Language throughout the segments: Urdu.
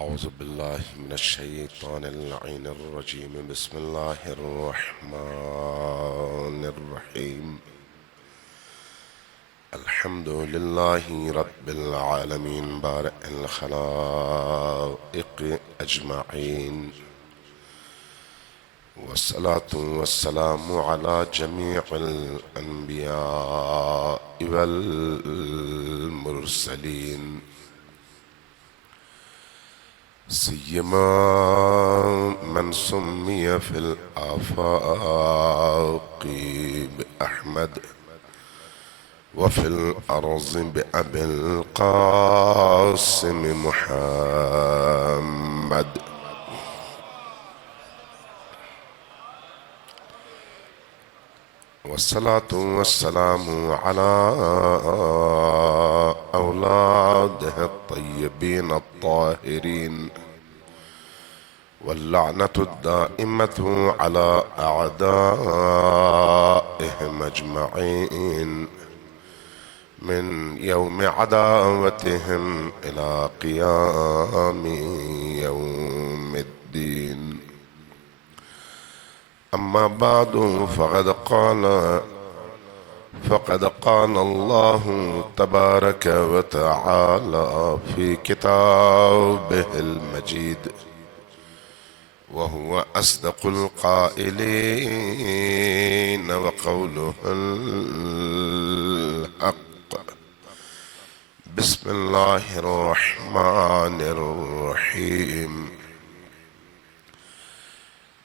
أعوذ بالله من الشيطان اللعين الرجيم. بسم الله الرحمن الرحيم. الحمد لله رب العالمين بارئ الخلائق أجمعين، والصلاة والسلام على جميع الأنبياء والمرسلين، سيما من سمي في الآفاق بأحمد وفي الأرض بأبي القاسم محمد. والصلاة والسلام على أولاده الطيبين الطاهرين، واللعنة الدائمة على أعدائهم أجمعين من يوم عداوتهم إلى قيام يوم الدين. أما بعد فقد قال الله تبارك وتعالى في كتابه المجيد، وهو أصدق القائلين وقوله الحق. بسم الله الرحمن الرحيم.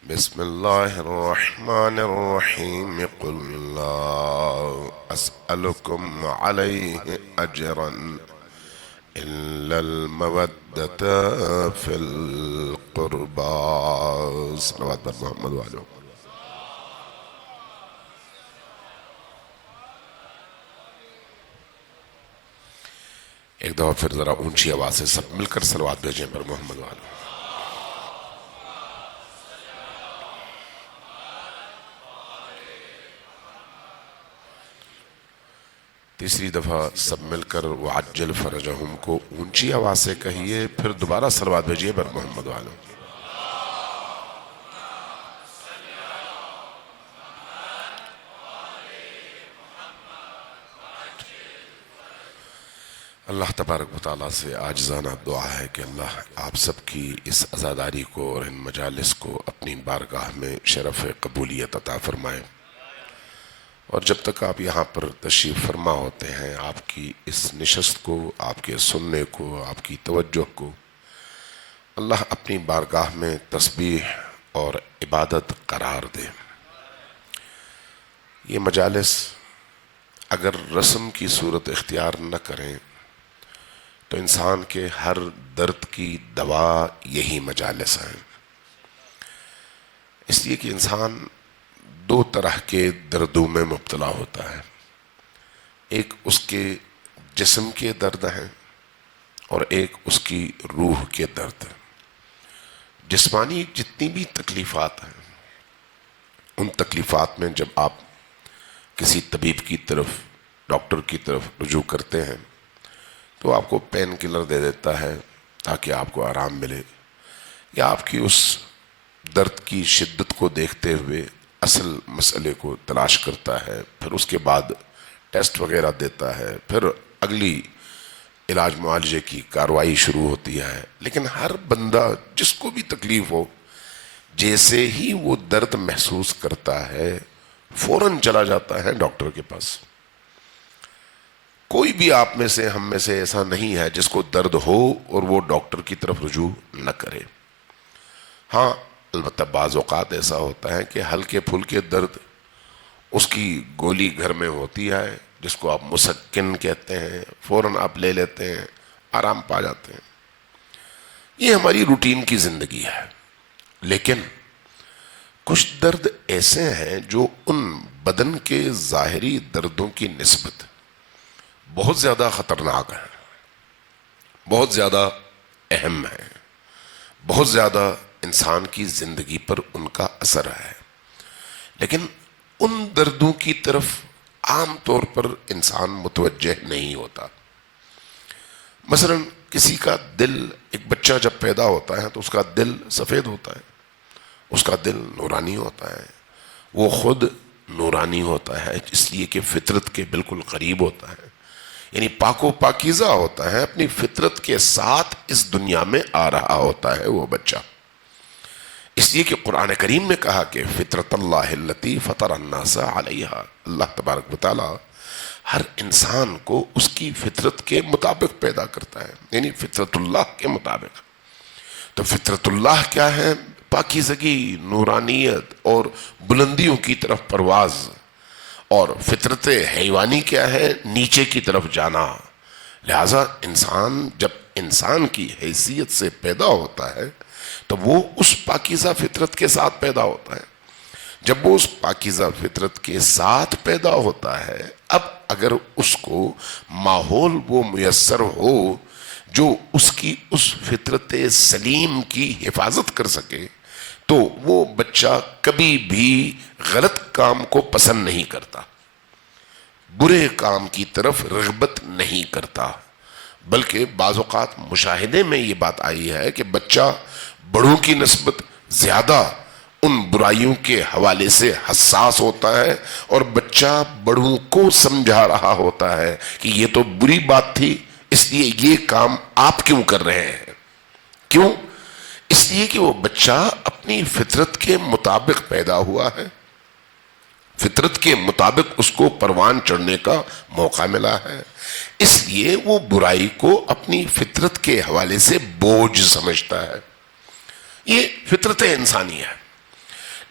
بسم الله الرحمن الرحيم. قل لا أسألكم عليه أجرا إلا المودة في القربى. صلوات محمد وعلى ایک دفعہ پھر ذرا اونچی آواز سے سب مل کر صلوات بھیجیں پر محمد وعلى. تیسری دفعہ سب مل کر وعجل فرجہم کو اونچی آواز سے کہیے، پھر دوبارہ صلوات بھیجیے بر محمد وعلى. اللہ تبارک و تعالیٰ سے عاجزانہ دعا ہے کہ اللہ آپ سب کی اس عزاداری کو اور ان مجالس کو اپنی بارگاہ میں شرف قبولیت عطا فرمائے، اور جب تک آپ یہاں پر تشریف فرما ہوتے ہیں آپ کی اس نشست کو، آپ کے سننے کو، آپ کی توجہ کو اللہ اپنی بارگاہ میں تسبیح اور عبادت قرار دے. یہ مجالس اگر رسم کی صورت اختیار نہ کریں تو انسان کے ہر درد کی دوا یہی مجالس ہیں، اس لیے کہ انسان دو طرح کے دردوں میں مبتلا ہوتا ہے. ایک اس کے جسم کے درد ہیں اور ایک اس کی روح کے درد. جسمانی جتنی بھی تکلیفات ہیں ان تکلیفات میں جب آپ کسی طبیب کی طرف، ڈاکٹر کی طرف رجوع کرتے ہیں تو آپ کو پین کلر دے دیتا ہے تاکہ آپ کو آرام ملے، یا آپ کی اس درد کی شدت کو دیکھتے ہوئے اصل مسئلے کو تلاش کرتا ہے، پھر اس کے بعد ٹیسٹ وغیرہ دیتا ہے، پھر اگلی علاج معالجے کی کارروائی شروع ہوتی ہے. لیکن ہر بندہ جس کو بھی تکلیف ہو، جیسے ہی وہ درد محسوس کرتا ہے فوراً چلا جاتا ہے ڈاکٹر کے پاس. کوئی بھی آپ میں سے، ہم میں سے ایسا نہیں ہے جس کو درد ہو اور وہ ڈاکٹر کی طرف رجوع نہ کرے. ہاں البتہ بعض اوقات ایسا ہوتا ہے کہ ہلکے پھلکے درد اس کی گولی گھر میں ہوتی ہے جس کو آپ مسکن کہتے ہیں، فوراً آپ لے لیتے ہیں، آرام پا جاتے ہیں. یہ ہماری روٹین کی زندگی ہے. لیکن کچھ درد ایسے ہیں جو ان بدن کے ظاہری دردوں کی نسبت بہت زیادہ خطرناک ہیں، بہت زیادہ اہم ہیں، بہت زیادہ انسان کی زندگی پر ان کا اثر ہے. لیکن ان دردوں کی طرف عام طور پر انسان متوجہ نہیں ہوتا. مثلا کسی کا دل، ایک بچہ جب پیدا ہوتا ہے تو اس کا دل سفید ہوتا ہے، اس کا دل نورانی ہوتا ہے، وہ خود نورانی ہوتا ہے اس لیے کہ فطرت کے بالکل قریب ہوتا ہے، یعنی پاک و پاکیزہ ہوتا ہے، اپنی فطرت کے ساتھ اس دنیا میں آ رہا ہوتا ہے وہ بچہ. اس لیے کہ قرآن کریم میں کہا کہ فطرت اللہ التی فطر الناس علیہا، اللہ تبارک و تعالی ہر انسان کو اس کی فطرت کے مطابق پیدا کرتا ہے، یعنی فطرت اللہ کے مطابق. تو فطرت اللہ کیا ہے؟ پاکیزگی، نورانیت اور بلندیوں کی طرف پرواز. اور فطرت حیوانی کیا ہے؟ نیچے کی طرف جانا. لہذا انسان جب انسان کی حیثیت سے پیدا ہوتا ہے تو وہ اس پاکیزہ فطرت کے ساتھ پیدا ہوتا ہے. جب وہ اس پاکیزہ فطرت کے ساتھ پیدا ہوتا ہے، اب اگر اس کو ماحول وہ میسر ہو جو اس کی اس فطرت سلیم کی حفاظت کر سکے تو وہ بچہ کبھی بھی غلط کام کو پسند نہیں کرتا، برے کام کی طرف رغبت نہیں کرتا. بلکہ بعض اوقات مشاہدے میں یہ بات آئی ہے کہ بچہ بڑوں کی نسبت زیادہ ان برائیوں کے حوالے سے حساس ہوتا ہے، اور بچہ بڑوں کو سمجھا رہا ہوتا ہے کہ یہ تو بری بات تھی، اس لیے یہ کام آپ کیوں کر رہے ہیں. کیوں؟ اس لیے کہ وہ بچہ اپنی فطرت کے مطابق پیدا ہوا ہے، فطرت کے مطابق اس کو پروان چڑھنے کا موقع ملا ہے، اس لیے وہ برائی کو اپنی فطرت کے حوالے سے بوجھ سمجھتا ہے. یہ فطرت انسانی ہے.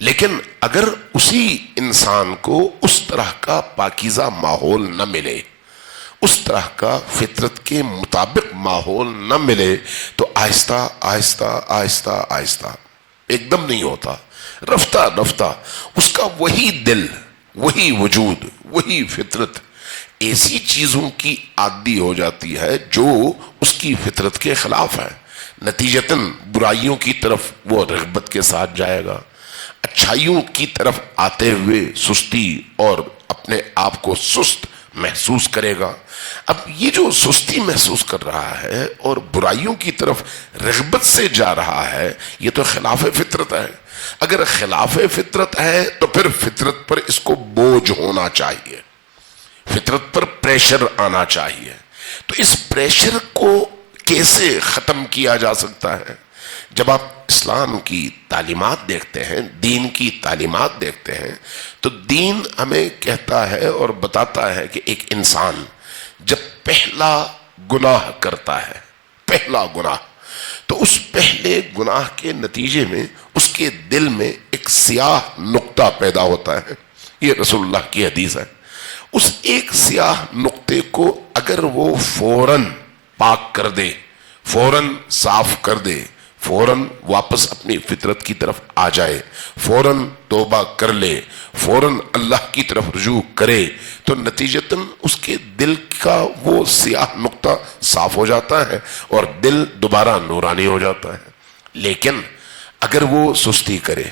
لیکن اگر اسی انسان کو اس طرح کا پاکیزہ ماحول نہ ملے، اس طرح کا فطرت کے مطابق ماحول نہ ملے، تو آہستہ آہستہ آہستہ آہستہ، ایک دم نہیں ہوتا، رفتہ رفتہ اس کا وہی دل، وہی وجود، وہی فطرت ایسی چیزوں کی عادی ہو جاتی ہے جو اس کی فطرت کے خلاف ہے. نتیجتاً برائیوں کی طرف وہ رغبت کے ساتھ جائے گا، اچھائیوں کی طرف آتے ہوئے سستی اور اپنے آپ کو سست محسوس کرے گا. اب یہ جو سستی محسوس کر رہا ہے اور برائیوں کی طرف رغبت سے جا رہا ہے، یہ تو خلاف فطرت ہے. اگر خلاف فطرت ہے تو پھر فطرت پر اس کو بوجھ ہونا چاہیے، فطرت پر پریشر آنا چاہیے. تو اس پریشر کو کیسے ختم کیا جا سکتا ہے؟ جب آپ اسلام کی تعلیمات دیکھتے ہیں، دین کی تعلیمات دیکھتے ہیں، تو دین ہمیں کہتا ہے اور بتاتا ہے کہ ایک انسان جب پہلا گناہ کرتا ہے، پہلا گناہ، تو اس پہلے گناہ کے نتیجے میں اس کے دل میں ایک سیاہ نقطہ پیدا ہوتا ہے. یہ رسول اللہ کی حدیث ہے. اس ایک سیاہ نقطے کو اگر وہ فوراً پاک کر دے، فوراً صاف کر دے، فوراً واپس اپنی فطرت کی طرف آ جائے، فوراً توبہ کر لے، فوراً اللہ کی طرف رجوع کرے، تو نتیجتاً اس کے دل کا وہ سیاہ نقطہ صاف ہو جاتا ہے اور دل دوبارہ نورانی ہو جاتا ہے. لیکن اگر وہ سستی کرے،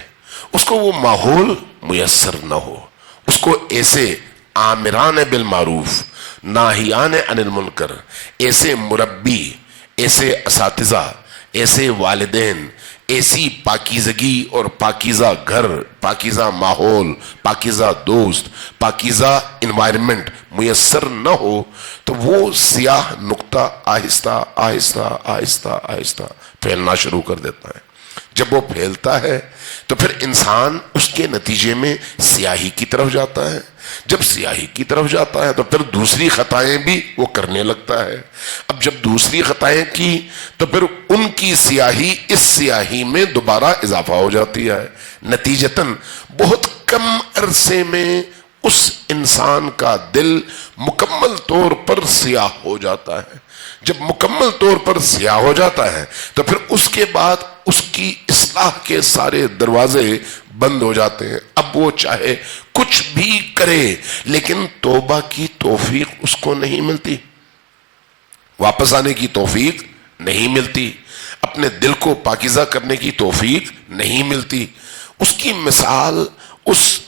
اس کو وہ ماحول میسر نہ ہو، اس کو ایسے آمران بالمعروف ناہیان عن المنکر، ایسے مربی، ایسے اساتذہ، ایسے والدین، ایسی پاکیزگی اور پاکیزہ گھر، پاکیزہ ماحول، پاکیزہ دوست، پاکیزہ انوائرمنٹ میسر نہ ہو، تو وہ سیاہ نقطہ آہستہ آہستہ آہستہ آہستہ پھیلنا شروع کر دیتا ہے. جب وہ پھیلتا ہے تو پھر انسان اس کے نتیجے میں سیاہی کی طرف جاتا ہے. جب سیاہی کی طرف جاتا ہے تو پھر دوسری خطائیں بھی وہ کرنے لگتا ہے. اب جب دوسری خطائیں کی تو پھر ان کی سیاہی اس سیاہی میں دوبارہ اضافہ ہو جاتی ہے. نتیجتاً بہت کم عرصے میں اس انسان کا دل مکمل طور پر سیاہ ہو جاتا ہے. جب مکمل طور پر سیاہ ہو جاتا ہے تو پھر اس کے بعد اس کی اصلاح کے سارے دروازے بند ہو جاتے ہیں. اب وہ چاہے کچھ بھی کرے لیکن توبہ کی توفیق اس کو نہیں ملتی، واپس آنے کی توفیق نہیں ملتی، اپنے دل کو پاکیزہ کرنے کی توفیق نہیں ملتی. اس کی مثال اس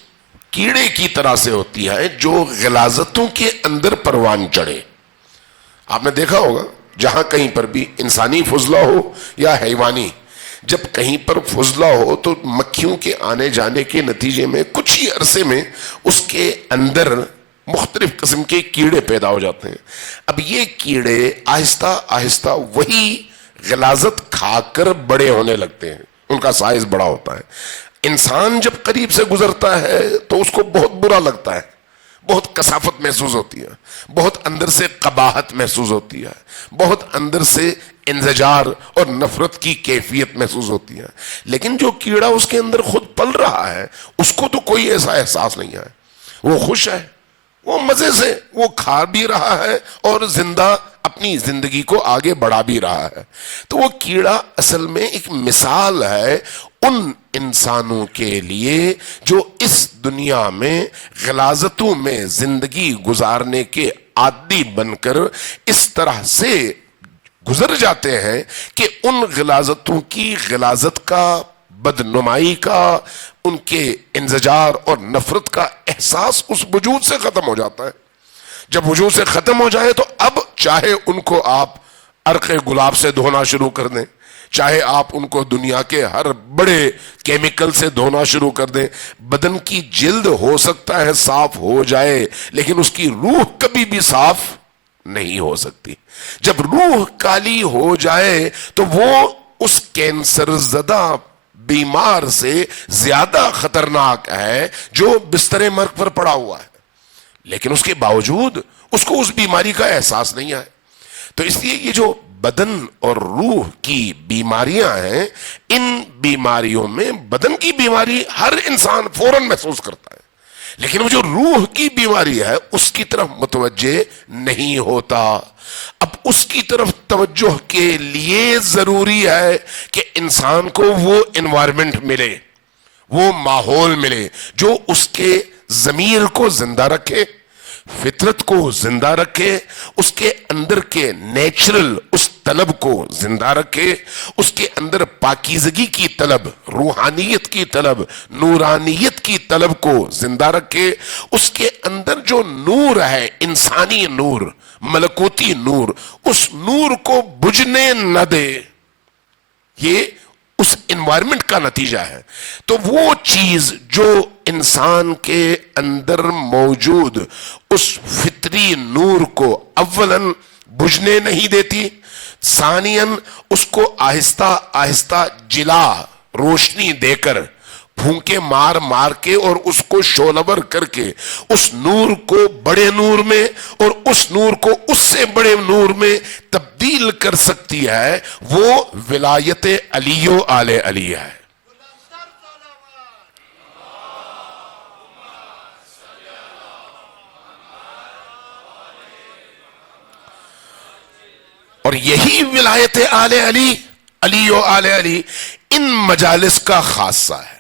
کیڑے کی طرح سے ہوتی ہے جو غلاظتوں کے اندر پروان چڑھے. آپ نے دیکھا ہوگا جہاں کہیں پر بھی انسانی فضلہ ہو یا حیوانی، جب کہیں پر فضلہ ہو تو مکھیوں کے آنے جانے کے نتیجے میں کچھ ہی عرصے میں اس کے اندر مختلف قسم کے کیڑے پیدا ہو جاتے ہیں. اب یہ کیڑے آہستہ آہستہ وہی غلاظت کھا کر بڑے ہونے لگتے ہیں، ان کا سائز بڑا ہوتا ہے. انسان جب قریب سے گزرتا ہے تو اس کو بہت برا لگتا ہے، بہت کثافت محسوس ہوتی ہے، بہت اندر سے قباحت محسوس ہوتی ہے، بہت اندر سے انزجار اور نفرت کی کیفیت محسوس ہوتی ہے. لیکن جو کیڑا اس کے اندر خود پل رہا ہے اس کو تو کوئی ایسا احساس نہیں ہے، وہ خوش ہے، وہ مزے سے وہ کھا بھی رہا ہے اور زندہ اپنی زندگی کو آگے بڑھا بھی رہا ہے. تو وہ کیڑا اصل میں ایک مثال ہے ان انسانوں کے لیے جو اس دنیا میں غلاظتوں میں زندگی گزارنے کے عادی بن کر اس طرح سے گزر جاتے ہیں کہ ان غلاظتوں کی غلاظت کا، بدنمائی کا، ان کے انزجار اور نفرت کا احساس اس وجود سے ختم ہو جاتا ہے. جب وجود سے ختم ہو جائے تو اب چاہے ان کو آپ عرق گلاب سے دھونا شروع کر دیں، چاہے آپ ان کو دنیا کے ہر بڑے کیمیکل سے دھونا شروع کر دیں، بدن کی جلد ہو سکتا ہے صاف ہو جائے لیکن اس کی روح کبھی بھی صاف نہیں ہو سکتی. جب روح کالی ہو جائے تو وہ اس کینسر زدہ بیمار سے زیادہ خطرناک ہے جو بستر مرگ پر پڑا ہوا ہے، لیکن اس کے باوجود اس کو اس بیماری کا احساس نہیں آئے. تو اس لیے یہ جو بدن اور روح کی بیماریاں ہیں، ان بیماریوں میں بدن کی بیماری ہر انسان فوراً محسوس کرتا ہے، لیکن وہ جو روح کی بیماری ہے اس کی طرف متوجہ نہیں ہوتا. اب اس کی طرف توجہ کے لیے ضروری ہے کہ انسان کو وہ انوائرمنٹ ملے، وہ ماحول ملے جو اس کے ضمیر کو زندہ رکھے، فطرت کو زندہ رکھے، اس کے اندر کے نیچرل اس طلب کو زندہ رکھے، اس کے اندر پاکیزگی کی طلب، روحانیت کی طلب، نورانیت کی طلب کو زندہ رکھے، اس کے اندر جو نور ہے، انسانی نور، ملکوتی نور، اس نور کو بجھنے نہ دے. یہ اس انوائرمنٹ کا نتیجہ ہے. تو وہ چیز جو انسان کے اندر موجود اس فطری نور کو اولاً بجھنے نہیں دیتی، ثانیاً اس کو آہستہ آہستہ جلا روشنی دے کر، پھونکے مار مار کے اور اس کو شولور کر کے اس نور کو بڑے نور میں اور اس نور کو اس سے بڑے نور میں تبدیل کر سکتی ہے، وہ ولایت علی و آل علی ہے. اور یہی ولایت آل علی، علی و آل علی ان مجالس کا خاصہ ہے.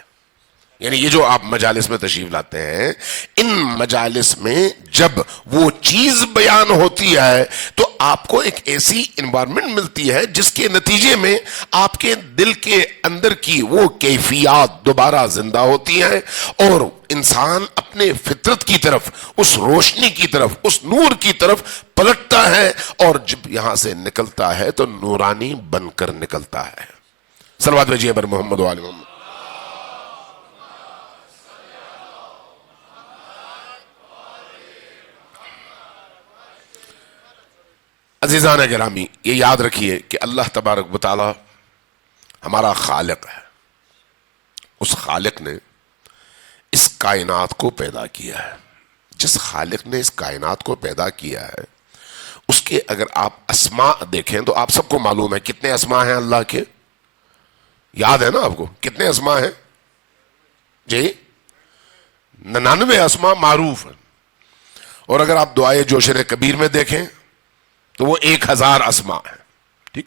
یعنی یہ جو آپ مجالس میں تشریف لاتے ہیں، ان مجالس میں جب وہ چیز بیان ہوتی ہے تو آپ کو ایک ایسی انوائرمنٹ ملتی ہے جس کے نتیجے میں آپ کے دل کے اندر کی وہ کیفیات دوبارہ زندہ ہوتی ہیں اور انسان اپنے فطرت کی طرف، اس روشنی کی طرف، اس نور کی طرف پلٹتا ہے اور جب یہاں سے نکلتا ہے تو نورانی بن کر نکلتا ہے. صلوات بھیجیے بر محمد و آل محمد. عزیزان گرامی، یہ یاد رکھیے کہ اللہ تبارک و تعالی ہمارا خالق ہے. اس خالق نے اس کائنات کو پیدا کیا ہے. جس خالق نے اس کائنات کو پیدا کیا ہے اس کے اگر آپ اسماء دیکھیں تو آپ سب کو معلوم ہے کتنے اسماء ہیں اللہ کے. یاد ہے نا آپ کو کتنے اسماء ہیں؟ جی 99 اسماء معروف ہیں. اور اگر آپ دعائے جوشر کبیر میں دیکھیں تو وہ 1000 اسماء ہیں. ٹھیک،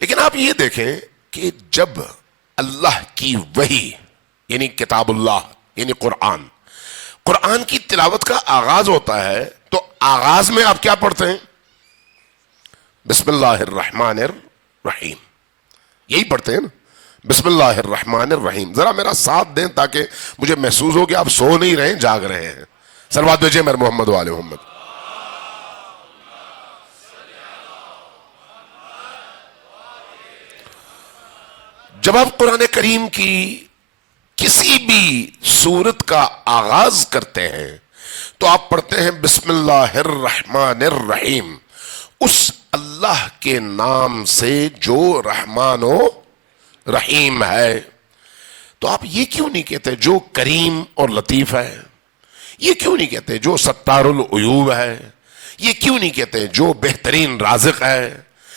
لیکن آپ یہ دیکھیں کہ جب اللہ کی وحی یعنی کتاب اللہ یعنی قرآن کی تلاوت کا آغاز ہوتا ہے تو آغاز میں آپ کیا پڑھتے ہیں؟ بسم اللہ الرحمن الرحیم. یہی پڑھتے ہیں نا، بسم اللہ الرحمن الرحیم. ذرا میرا ساتھ دیں تاکہ مجھے محسوس ہو کہ آپ سو نہیں رہے ہیں، جاگ رہے ہیں. صلوات بھیجیں میرے محمد و آل محمد. جب آپ قرآن کریم کی کسی بھی سورت کا آغاز کرتے ہیں تو آپ پڑھتے ہیں بسم اللہ الرحمن الرحیم، اس اللہ کے نام سے جو رحمان و رحیم ہے۔ تو آپ یہ کیوں نہیں کہتے جو کریم اور لطیف ہے؟ یہ کیوں نہیں کہتے جو ستار العیوب ہے؟ یہ کیوں نہیں کہتے جو بہترین رازق ہے؟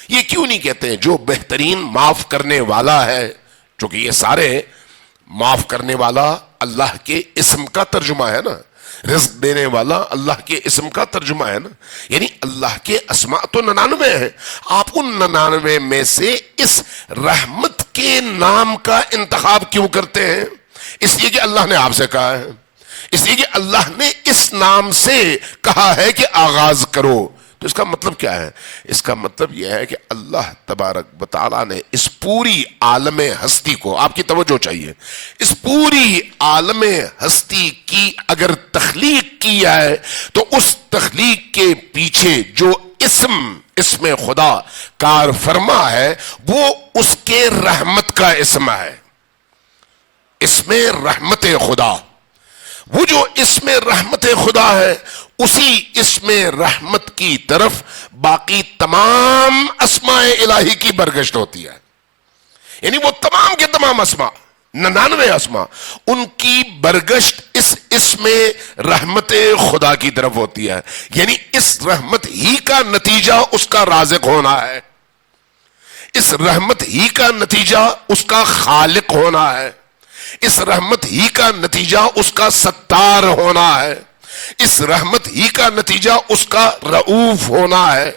یہ کیوں نہیں کہتے جو بہترین معاف کرنے والا ہے؟ چونکہ یہ سارے معاف کرنے والا اللہ کے اسم کا ترجمہ ہے نا، رزق دینے والا اللہ کے اسم کا ترجمہ ہے نا، یعنی اللہ کے اسماء تو 99 ہیں، آپ ان 99 میں سے اس رحمت کے نام کا انتخاب کیوں کرتے ہیں؟ اس لیے کہ اللہ نے آپ سے کہا ہے، اس لیے کہ اللہ نے اس نام سے کہا ہے کہ آغاز کرو۔ تو اس کا مطلب کیا ہے؟ اس کا مطلب یہ ہے کہ اللہ تبارک و تعالیٰ نے اس پوری عالم ہستی کو، آپ کی توجہ چاہیے، اس پوری عالم ہستی کی اگر تخلیق کی ہے تو اس تخلیق کے پیچھے جو اسم خدا کار فرما ہے وہ اس کے رحمت کا اسم ہے، اسم رحمت خدا۔ وہ جو اسم رحمت خدا ہے اسی اسم رحمت کی طرف باقی تمام اسماء الہی کی برگشت ہوتی ہے، یعنی وہ تمام کے تمام اسماء 99 اسماء ان کی برگشت اس اسم رحمت خدا کی طرف ہوتی ہے، یعنی اس رحمت ہی کا نتیجہ اس کا رازق ہونا ہے، اس رحمت ہی کا نتیجہ اس کا خالق ہونا ہے، اس رحمت ہی کا نتیجہ اس کا ستار ہونا ہے، اس رحمت ہی کا نتیجہ اس کا رؤوف ہونا ہے،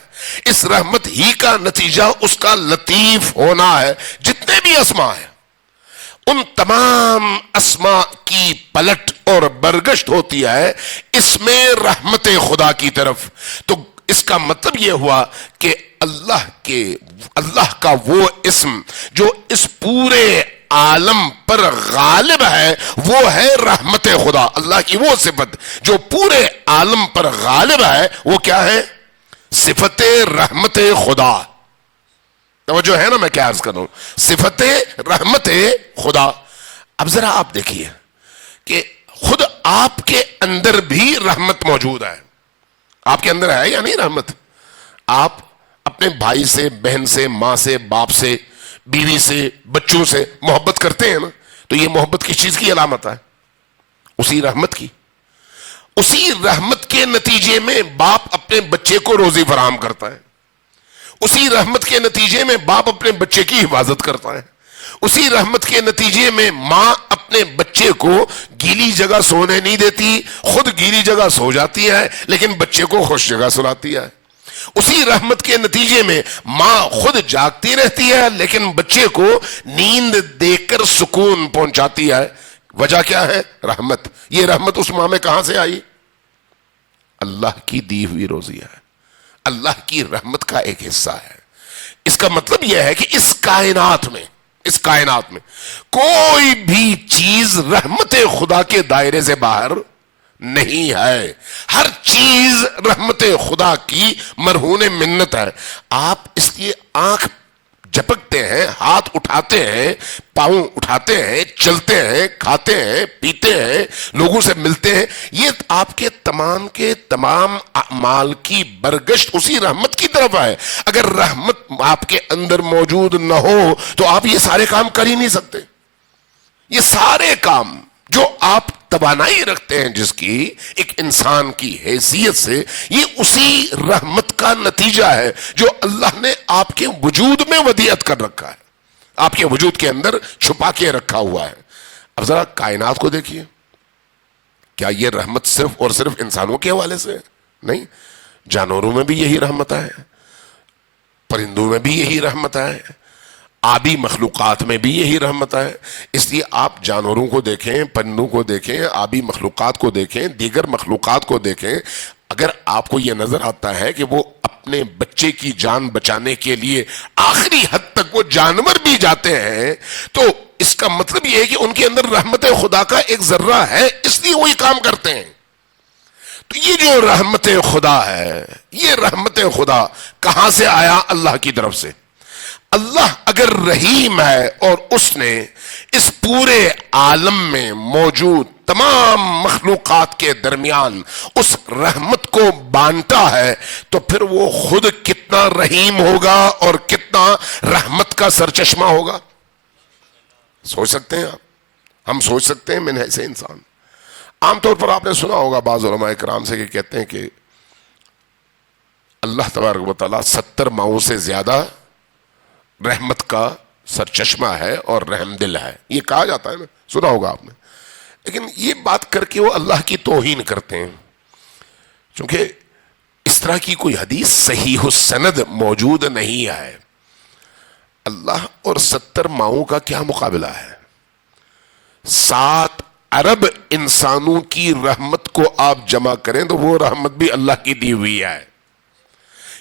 اس رحمت ہی کا نتیجہ اس کا لطیف ہونا ہے۔ جتنے بھی اسماء ہیں ان تمام اسماء کی پلٹ اور برگشت ہوتی ہے اس میں رحمت خدا کی طرف۔ تو اس کا مطلب یہ ہوا کہ اللہ کا وہ اسم جو اس پورے عالم پر غالب ہے وہ ہے رحمت خدا۔ اللہ کی وہ صفت جو پورے عالم پر غالب ہے وہ کیا ہے؟ صفت رحمت خدا۔ توجہ ہے نا میں کیا عرض کروں؟ صفت رحمت خدا۔ اب ذرا آپ دیکھیے کہ خود آپ کے اندر بھی رحمت موجود ہے۔ آپ کے اندر ہے یا نہیں رحمت؟ آپ اپنے بھائی سے، بہن سے، ماں سے، باپ سے، بیوی سے، بچوں سے محبت کرتے ہیں نا، تو یہ محبت کس چیز کی علامت ہے؟ اسی رحمت کی۔ اسی رحمت کے نتیجے میں باپ اپنے بچے کو روزی فراہم کرتا ہے، اسی رحمت کے نتیجے میں باپ اپنے بچے کی حفاظت کرتا ہے، اسی رحمت کے نتیجے میں ماں اپنے بچے کو گیلی جگہ سونے نہیں دیتی، خود گیلی جگہ سو جاتی ہے لیکن بچے کو خوش جگہ سلاتی ہے، اسی رحمت کے نتیجے میں ماں خود جاگتی رہتی ہے لیکن بچے کو نیند دے کر سکون پہنچاتی ہے۔ وجہ کیا ہے؟ رحمت۔ یہ رحمت اس ماں میں کہاں سے آئی؟ اللہ کی دی ہوئی روزی ہے، اللہ کی رحمت کا ایک حصہ ہے۔ اس کا مطلب یہ ہے کہ اس کائنات میں کوئی بھی چیز رحمت خدا کے دائرے سے باہر نہیں ہے، ہر چیز رحمت خدا کی مرہون منت ہے۔ آپ اس لیے آنکھ جھپکتے ہیں، ہاتھ اٹھاتے ہیں، پاؤں اٹھاتے ہیں، چلتے ہیں، کھاتے ہیں، پیتے ہیں، لوگوں سے ملتے ہیں، یہ آپ کے تمام اعمال کی برگشت اسی رحمت کی طرف ہے۔ اگر رحمت آپ کے اندر موجود نہ ہو تو آپ یہ سارے کام کر ہی نہیں سکتے۔ یہ سارے کام جو آپ توانائی رکھتے ہیں جس کی ایک انسان کی حیثیت سے، یہ اسی رحمت کا نتیجہ ہے جو اللہ نے آپ کے وجود میں ودیعت کر رکھا ہے، آپ کے وجود کے اندر چھپا کے رکھا ہوا ہے۔ اب ذرا کائنات کو دیکھیے، کیا یہ رحمت صرف اور صرف انسانوں کے حوالے سے ہے؟ نہیں، جانوروں میں بھی یہی رحمت ہے، پرندوں میں بھی یہی رحمت ہے، آبی مخلوقات میں بھی یہی رحمت ہے۔ اس لیے آپ جانوروں کو دیکھیں، پرندوں کو دیکھیں، آبی مخلوقات کو دیکھیں، دیگر مخلوقات کو دیکھیں، اگر آپ کو یہ نظر آتا ہے کہ وہ اپنے بچے کی جان بچانے کے لیے آخری حد تک وہ جانور بھی جاتے ہیں تو اس کا مطلب یہ ہے کہ ان کے اندر رحمت خدا کا ایک ذرہ ہے، اس لیے وہ یہ کام کرتے ہیں۔ تو یہ جو رحمت خدا ہے، یہ رحمت خدا کہاں سے آیا؟ اللہ کی طرف سے۔ اللہ اگر رحیم ہے اور اس نے اس پورے عالم میں موجود تمام مخلوقات کے درمیان اس رحمت کو بانٹا ہے تو پھر وہ خود کتنا رحیم ہوگا اور کتنا رحمت کا سرچشمہ ہوگا. سوچ سکتے ہیں آپ؟ ہم سوچ سکتے ہیں من ایسے انسان. عام طور پر آپ نے سنا ہوگا بعض علماء کرام سے کہ کہتے ہیں کہ اللہ تبارک و تعالیٰ 70 ماؤں سے زیادہ رحمت کا سرچشمہ ہے اور رحم دل ہے. یہ کہا جاتا ہے نا، سنا ہوگا آپ نے. لیکن یہ بات کر کے وہ اللہ کی توہین کرتے ہیں، چونکہ اس طرح کی کوئی حدیث صحیح السند موجود نہیں ہے. اللہ اور 70 ماؤں کا کیا مقابلہ ہے؟ 7 ارب انسانوں کی رحمت کو آپ جمع کریں تو وہ رحمت بھی اللہ کی دی ہوئی ہے.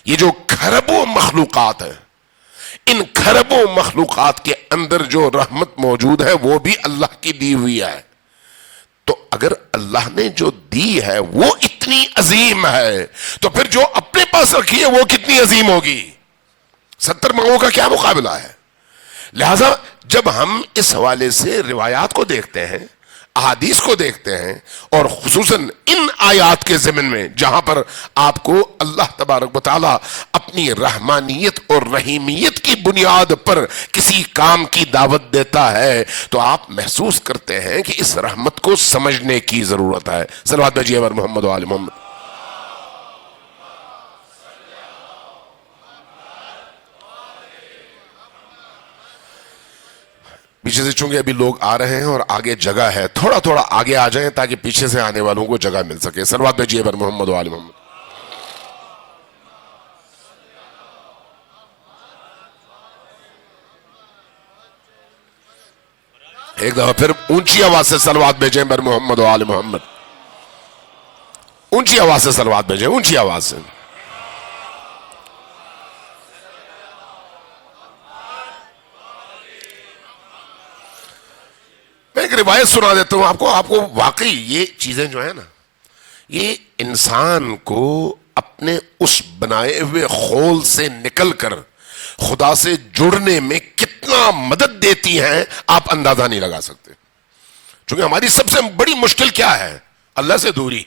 یہ جو کھربوں مخلوقات ہیں، ان کھربوں مخلوقات کے اندر جو رحمت موجود ہے وہ بھی اللہ کی دی ہوئی ہے. تو اگر اللہ نے جو دی ہے وہ اتنی عظیم ہے تو پھر جو اپنے پاس رکھی ہے وہ کتنی عظیم ہوگی؟ 70 ماؤں کا کیا مقابلہ ہے؟ لہذا جب ہم اس حوالے سے روایات کو دیکھتے ہیں، احادیث کو دیکھتے ہیں، اور خصوصاً ان آیات کے ضمن میں جہاں پر آپ کو اللہ تبارک و تعالیٰ اپنی رحمانیت اور رحیمیت کی بنیاد پر کسی کام کی دعوت دیتا ہے تو آپ محسوس کرتے ہیں کہ اس رحمت کو سمجھنے کی ضرورت ہے. صلوات بھیجیے بر محمد و آل محمد. پیچھے سے چونکہ ابھی لوگ آ رہے ہیں اور آگے جگہ ہے، تھوڑا تھوڑا آگے آ جائیں تاکہ پیچھے سے آنے والوں کو جگہ مل سکے. صلوات بھیجیے بر محمد و آل محمد. ایک دفعہ پھر اونچی آواز سے صلوات بھیجیں بر محمد و آل محمد. اونچی آواز سے صلوات بھیجیں، اونچی آواز سے. میں ایک روایت سنا دیتا ہوں آپ کو واقعی یہ چیزیں جو ہیں نا، یہ انسان کو اپنے اس بنائے ہوئے خول سے نکل کر خدا سے جڑنے میں کتنا مدد دیتی ہیں آپ اندازہ نہیں لگا سکتے. چونکہ ہماری سب سے بڑی مشکل کیا ہے؟ اللہ سے دوری.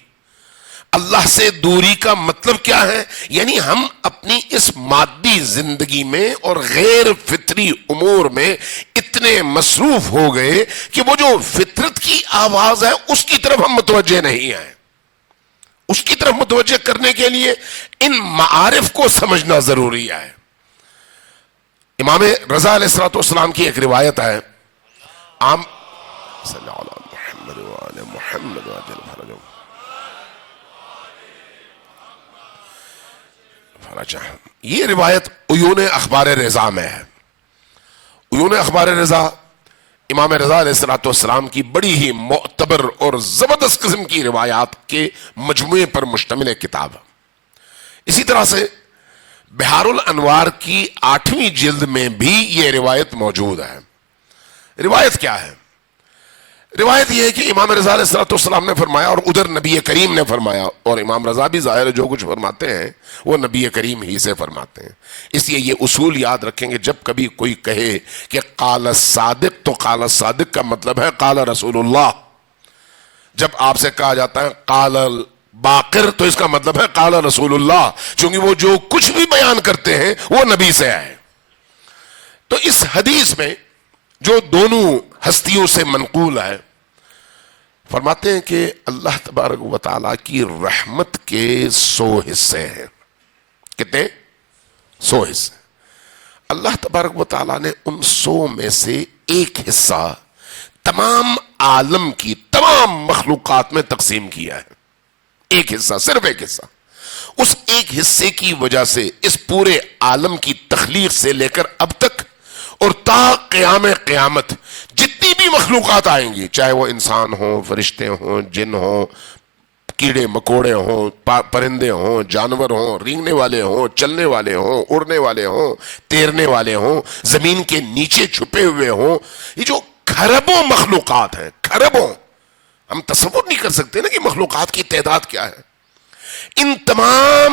اللہ سے دوری کا مطلب کیا ہے؟ یعنی ہم اپنی اس مادی زندگی میں اور غیر فطری امور میں اتنے مصروف ہو گئے کہ وہ جو فطرت کی آواز ہے اس کی طرف ہم متوجہ نہیں ہیں. اس کی طرف متوجہ کرنے کے لیے ان معارف کو سمجھنا ضروری ہے. امام رضا علیہ الصلوۃ والسلام کی ایک روایت ہے، عام صلی اللہ علیہ محمد وآل محمد وعجل فرجهم. یہ روایت عیون اخبار رضا میں ہے. عیون اخبار رضا امام رضا علیہ الصلوۃ والسلام کی بڑی ہی معتبر اور زبردست قسم کی روایات کے مجموعے پر مشتمل کتاب. اسی طرح سے بہار الانوار کی 8ویں جلد میں بھی یہ روایت موجود ہے. روایت کیا ہے؟ روایت یہ ہے کہ امام رضا علیہ السلام نے فرمایا اور ادھر نبی کریم نے فرمایا، اور امام رضا بھی ظاہر ہے جو کچھ فرماتے ہیں وہ نبی کریم ہی سے فرماتے ہیں. اس لیے یہ اصول یاد رکھیں گے، جب کبھی کوئی کہے کہ قال الصادق تو قال الصادق کا مطلب ہے قال رسول اللہ. جب آپ سے کہا جاتا ہے قال الباقر تو اس کا مطلب ہے قال رسول اللہ، چونکہ وہ جو کچھ بھی بیان کرتے ہیں وہ نبی سے ہے. تو اس حدیث میں جو دونوں ہستیوں سے منقول ہے، فرماتے ہیں کہ اللہ تبارک و تعالیٰ کی رحمت کے 100 حصے ہیں. کتنے؟ 100 حصے. اللہ تبارک و تعالیٰ نے ان 100 میں سے ایک حصہ تمام عالم کی تمام مخلوقات میں تقسیم کیا ہے. ایک حصہ، صرف ایک حصہ. اس ایک حصے کی وجہ سے اس پورے عالم کی تخلیق سے لے کر اب تک اور تا قیام قیامت جتنی بھی مخلوقات آئیں گی، چاہے وہ انسان ہوں، فرشتے ہوں، جن ہوں، کیڑے مکوڑے ہوں، پرندے ہوں، جانور ہوں، رینگنے والے ہوں، چلنے والے ہوں، اڑنے والے ہوں، تیرنے والے ہوں، زمین کے نیچے چھپے ہوئے ہوں، یہ جو کھربوں مخلوقات ہیں، کھربوں، ہم تصور نہیں کر سکتے نا کہ مخلوقات کی تعداد کیا ہے. ان تمام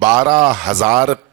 12,000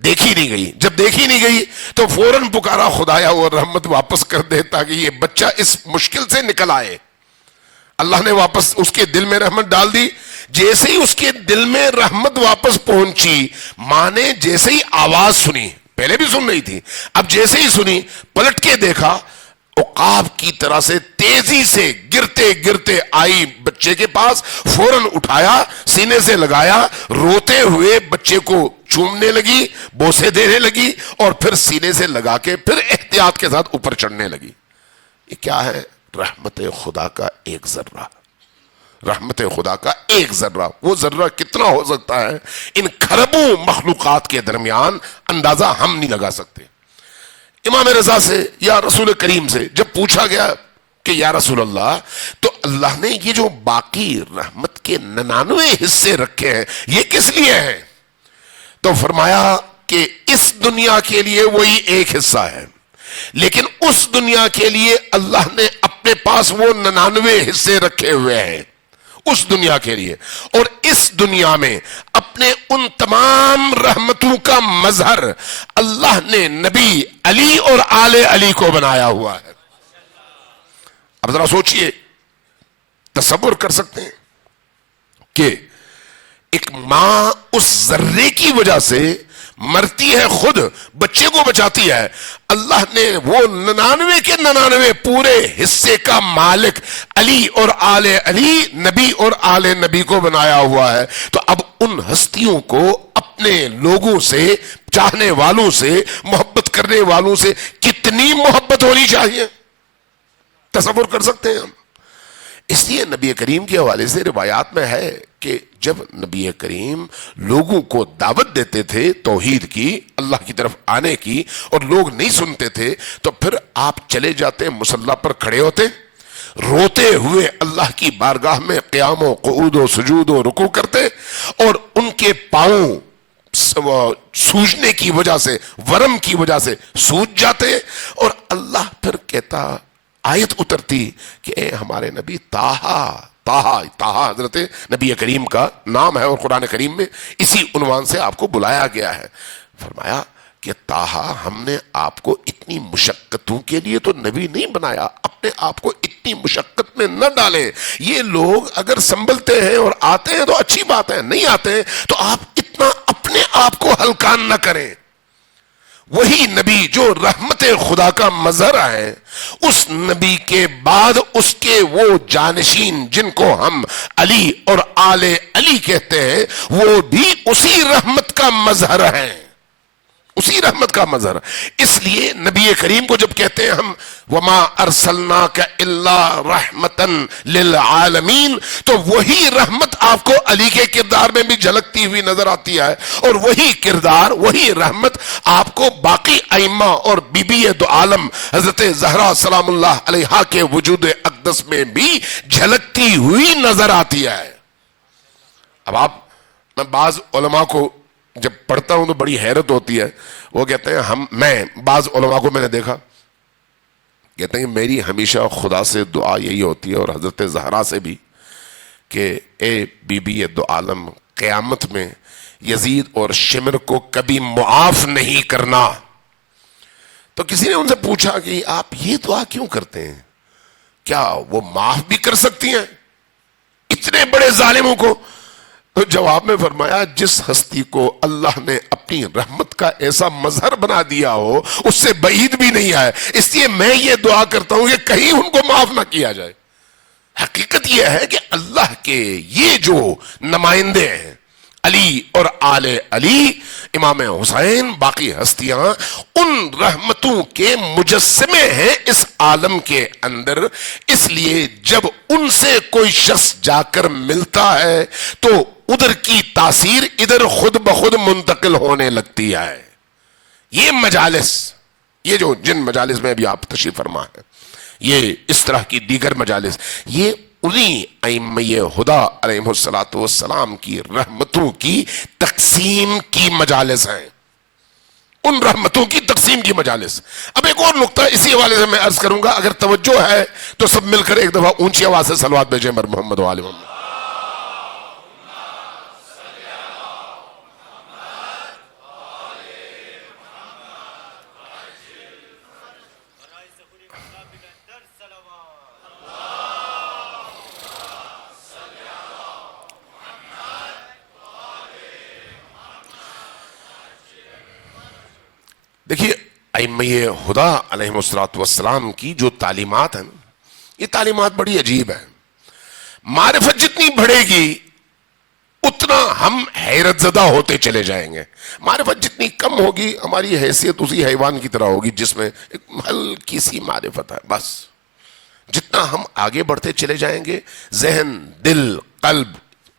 دیکھی نہیں گئی. جب دیکھی نہیں گئی تو فوراً پکارا خدایا وہ رحمت واپس کر دے تاکہ یہ بچہ اس مشکل سے نکل آئے. اللہ نے واپس اس کے دل میں رحمت ڈال دی. جیسے ہی اس کے دل میں رحمت واپس پہنچی، ماں نے جیسے ہی آواز سنی، پہلے بھی سن رہی تھی، اب جیسے ہی سنی پلٹ کے دیکھا، عقاب کی طرح سے تیزی سے گرتے گرتے آئی بچے کے پاس، فوراً اٹھایا، سینے سے لگایا، روتے ہوئے بچے کو چومنے لگی، بوسے دینے لگی، اور پھر سینے سے لگا کے پھر احتیاط کے ساتھ اوپر چڑھنے لگی. یہ کیا ہے؟ رحمت خدا کا ایک ذرہ. رحمت خدا کا ایک ذرہ. وہ ذرہ کتنا ہو سکتا ہے ان کھربوں مخلوقات کے درمیان اندازہ ہم نہیں لگا سکتے. امام رضا سے یا رسول کریم سے جب پوچھا گیا کہ یا رسول اللہ، تو اللہ نے یہ جو باقی رحمت کے 99 حصے رکھے ہیں یہ کس لیے ہیں؟ تو فرمایا کہ اس دنیا کے لیے وہی ایک حصہ ہے، لیکن اس دنیا کے لیے اللہ نے اپنے پاس وہ 99 حصے رکھے ہوئے ہیں اس دنیا کے لیے. اور اس دنیا میں اپنے ان تمام رحمتوں کا مظہر اللہ نے نبی علی اور آل علی کو بنایا ہوا ہے. اب ذرا سوچئے، تصور کر سکتے ہیں کہ ایک ماں اس ذرے کی وجہ سے مرتی ہے، خود بچے کو بچاتی ہے. اللہ نے وہ 99 کے 99 پورے حصے کا مالک علی اور آل علی، نبی اور آل نبی کو بنایا ہوا ہے. تو اب ان ہستیوں کو اپنے لوگوں سے، چاہنے والوں سے، محبت کرنے والوں سے کتنی محبت ہونی چاہیے، تصور کر سکتے ہیں ہم. اس لیے نبی کریم کے حوالے سے روایات میں ہے کہ جب نبی کریم لوگوں کو دعوت دیتے تھے توحید کی، اللہ کی طرف آنے کی، اور لوگ نہیں سنتے تھے، تو پھر آپ چلے جاتے، مصلی پر کھڑے ہوتے، روتے ہوئے اللہ کی بارگاہ میں قیام و قعود و سجود و رکوع کرتے، اور ان کے پاؤں سوجنے کی وجہ سے، ورم کی وجہ سے سوج جاتے، اور اللہ پھر کہتا، آیت اترتی کہ اے ہمارے نبی طٰہٰ حضرت نبی کریم کا نام ہے، اور قرآن کریم میں اسی عنوان سے آپ کو بلایا گیا ہے. فرمایا کہ طٰہٰ، ہم نے آپ کو اتنی مشقتوں کے لیے تو نبی نہیں بنایا، اپنے آپ کو اتنی مشقت میں نہ ڈالیں. یہ لوگ اگر سنبھلتے ہیں اور آتے ہیں تو اچھی بات ہے، نہیں آتے ہیں تو آپ اتنا اپنے آپ کو ہلکان نہ کریں. وہی نبی جو رحمت خدا کا مظہر ہے، اس نبی کے بعد اس کے وہ جانشین جن کو ہم علی اور آل علی کہتے ہیں، وہ بھی اسی رحمت کا مظہر ہیں، اسی رحمت کا مظہر. اس لیے نبی کریم کو جب کہتے ہیں ہم وما ارسلناک الا رحمتا للعالمین، تو وہی رحمت آپ کو علی کے کردار میں بھی جھلکتی ہوئی نظر آتی ہے، اور وہی کردار، وہی رحمت آپ کو باقی ائمہ اور بی بی دو عالم حضرت زہرا سلام اللہ علیہا کے وجود اقدس میں بھی جھلکتی ہوئی نظر آتی ہے. اب میں بعض علماء کو جب پڑھتا ہوں تو بڑی حیرت ہوتی ہے. وہ کہتے ہیں بعض علماء کو میں نے دیکھا، کہتے ہیں میری ہمیشہ خدا سے دعا یہی ہوتی ہے، اور حضرت زہرا سے بھی، کہ اے بی بی دو عالم، قیامت میں یزید اور شمر کو کبھی معاف نہیں کرنا. تو کسی نے ان سے پوچھا کہ آپ یہ دعا کیوں کرتے ہیں، کیا وہ معاف بھی کر سکتی ہیں اتنے بڑے ظالموں کو؟ تو جواب میں فرمایا، جس ہستی کو اللہ نے اپنی رحمت کا ایسا مظہر بنا دیا ہو اس سے بعید بھی نہیں آئے. اس لیے میں یہ دعا کرتا ہوں کہ کہیں ان کو معاف نہ کیا جائے. حقیقت یہ ہے کہ اللہ کے یہ جو نمائندے ہیں، علی اور آل علی، امام حسین، باقی ہستیاں، ان رحمتوں کے مجسمے ہیں اس عالم کے اندر. اس لیے جب ان سے کوئی شخص جا کر ملتا ہے تو ادھر کی تاثیر ادھر خود بخود منتقل ہونے لگتی ہے. یہ مجالس، یہ جو جن مجالس میں ابھی آپ تشریف فرما ہے، یہ اس طرح کی دیگر مجالس، یہ انہی ائمہ ہدیٰ علیہم السلام کی رحمتوں کی تقسیم کی مجالس ہیں، ان رحمتوں کی تقسیم کی مجالس. اب ایک اور نقطہ اسی حوالے سے میں عرض کروں گا، اگر توجہ ہے تو سب مل کر ایک دفعہ اونچی آواز سے صلوات بھیجیں بر محمد و آل محمد. دیکھیے ائمہ ہدا علیہم الصلوۃ والسلام کی جو تعلیمات ہیں یہ تعلیمات بڑی عجیب ہے. معرفت جتنی بڑھے گی اتنا ہم حیرت زدہ ہوتے چلے جائیں گے. معرفت جتنی کم ہوگی ہماری حیثیت اسی حیوان کی طرح ہوگی جس میں ایک ہلکی سی معرفت ہے بس. جتنا ہم آگے بڑھتے چلے جائیں گے ذہن، دل، قلب،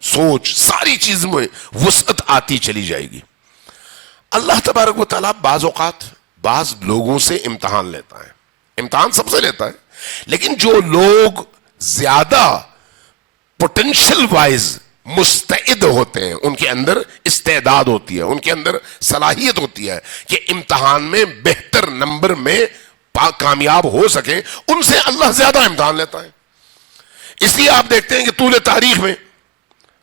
سوچ، ساری چیز میں وسعت آتی چلی جائے گی. اللہ تبارک و تعالیٰ بعض اوقات بعض لوگوں سے امتحان لیتا ہے. امتحان سب سے لیتا ہے، لیکن جو لوگ زیادہ پوٹینشل وائز مستعد ہوتے ہیں، ان کے اندر استعداد ہوتی ہے، ان کے اندر صلاحیت ہوتی ہے کہ امتحان میں بہتر نمبر میں کامیاب ہو سکے، ان سے اللہ زیادہ امتحان لیتا ہے. اس لیے آپ دیکھتے ہیں کہ طول تاریخ میں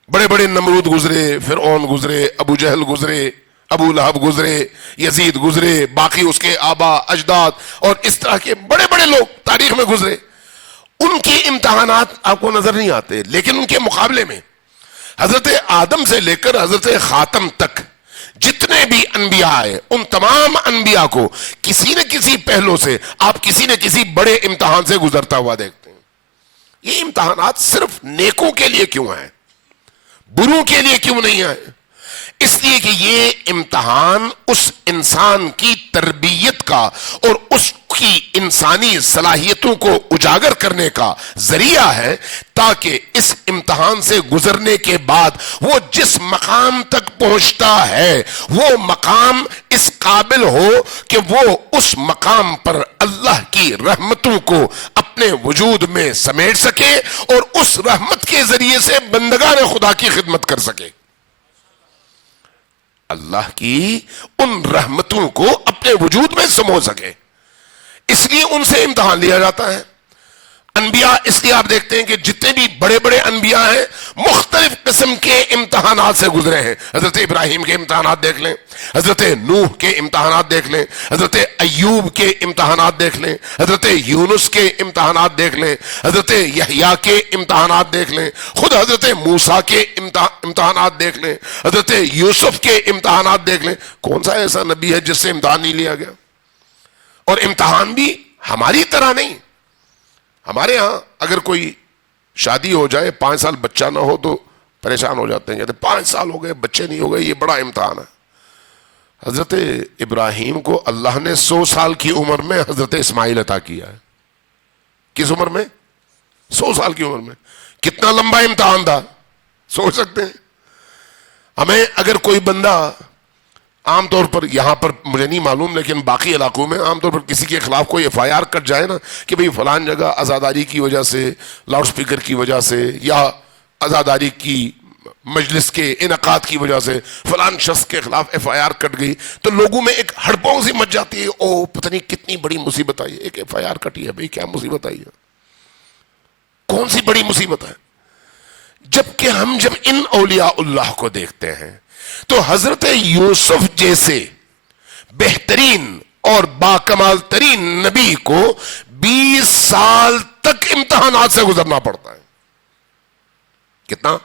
بڑے بڑے نمرود گزرے، فرعون گزرے، ابو جہل گزرے، ابو لہب گزرے، یزید گزرے، باقی اس کے آبا اجداد اور اس طرح کے بڑے بڑے لوگ تاریخ میں گزرے. ان کے امتحانات آپ کو نظر نہیں آتے، لیکن ان کے مقابلے میں حضرت آدم سے لے کر حضرت خاتم تک جتنے بھی انبیاء آئے، ان تمام انبیاء کو کسی نہ کسی پہلو سے آپ کسی نہ کسی بڑے امتحان سے گزرتا ہوا دیکھتے ہیں. یہ امتحانات صرف نیکوں کے لیے کیوں ہیں، بروں کے لیے کیوں نہیں آئے؟ اس لیے کہ یہ امتحان اس انسان کی تربیت کا اور اس کی انسانی صلاحیتوں کو اجاگر کرنے کا ذریعہ ہے، تاکہ اس امتحان سے گزرنے کے بعد وہ جس مقام تک پہنچتا ہے وہ مقام اس قابل ہو کہ وہ اس مقام پر اللہ کی رحمتوں کو اپنے وجود میں سمیٹ سکے اور اس رحمت کے ذریعے سے بندگان خدا کی خدمت کر سکے. اللہ کی ان رحمتوں کو اپنے وجود میں سمو سکے، اس لیے ان سے امتحان لیا جاتا ہے. انبیاء اس لیے آپ دیکھتے ہیں کہ جتنے بھی بڑے بڑے انبیاء ہیں مختلف قسم کے امتحانات سے گزرے ہیں. حضرت ابراہیم کے امتحانات دیکھ لیں، حضرت نوح کے امتحانات دیکھ لیں، حضرت ایوب کے امتحانات دیکھ لیں، حضرت یونس کے امتحانات دیکھ لیں، حضرت یحییٰ کے امتحانات دیکھ لیں، خود حضرت موسیٰ کے امتحانات دیکھ لیں، حضرت یوسف کے امتحانات دیکھ لیں. کون سا ایسا نبی ہے جس سے امتحان نہیں لیا گیا؟ اور امتحان بھی ہماری طرح نہیں. ہمارے ہاں اگر کوئی شادی ہو جائے 5 سال بچہ نہ ہو تو پریشان ہو جاتے ہیں، کہتے 5 سال ہو گئے بچے نہیں ہو گئے، یہ بڑا امتحان ہے. حضرت ابراہیم کو اللہ نے 100 سال کی عمر میں حضرت اسماعیل عطا کیا ہے. کس عمر میں؟ 100 سال کی عمر میں. کتنا لمبا امتحان تھا سوچ سکتے ہیں. ہمیں اگر کوئی بندہ عام طور پر یہاں پر مجھے نہیں معلوم لیکن باقی علاقوں میں عام طور پر کسی کے خلاف کوئی ایف آئی آر کٹ جائے نا کہ بھئی فلان جگہ عزاداری کی وجہ سے، لاؤڈ سپیکر کی وجہ سے، یا عزاداری کی مجلس کے انعقاد کی وجہ سے فلان شخص کے خلاف ایف آئی آر کٹ گئی، تو لوگوں میں ایک ہڑپوں سی مچ جاتی ہے. او پتہ نہیں کتنی بڑی مصیبت آئی ہے، ایک ایف آئی آر کٹی ہے، بھئی کیا مصیبت آئی ہے، کون سی بڑی مصیبت ہے؟ جبکہ ہم جب ان اولیاء اللہ کو دیکھتے ہیں تو حضرت یوسف جیسے بہترین اور باکمال ترین نبی کو 20 سال تک امتحانات سے گزرنا پڑتا ہے. کتنا؟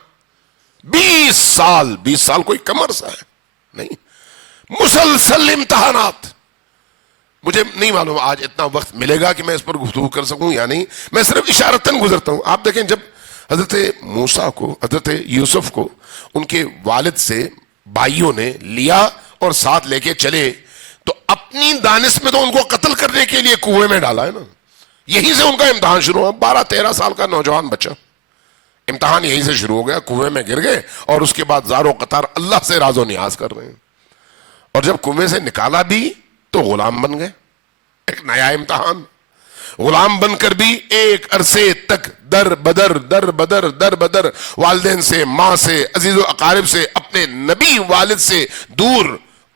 20 سال. 20 سال کوئی کم عرصہ ہے نہیں، مسلسل امتحانات. مجھے نہیں معلوم آج اتنا وقت ملے گا کہ میں اس پر گفتگو کر سکوں یا نہیں، میں صرف اشارتاً گزرتا ہوں. آپ دیکھیں جب حضرت موسیٰ کو، حضرت یوسف کو ان کے والد سے بھائیوں نے لیا اور ساتھ لے کے چلے تو اپنی دانش میں تو ان کو قتل کرنے کے لیے کنویں میں ڈالا ہے نا. یہیں سے ان کا امتحان شروع ہوا. 12-13 سال کا نوجوان بچہ، امتحان یہیں سے شروع ہو گیا. کنویں میں گر گئے اور اس کے بعد زاروں قطار اللہ سے راز و نیاز کر رہے ہیں. اور جب کنویں سے نکالا بھی تو غلام بن گئے. ایک نیا امتحان. غلام بن کر بھی ایک عرصے تک در بدر والدین سے، ماں سے، عزیز و اقارب سے، اپنے نبی والد سے دور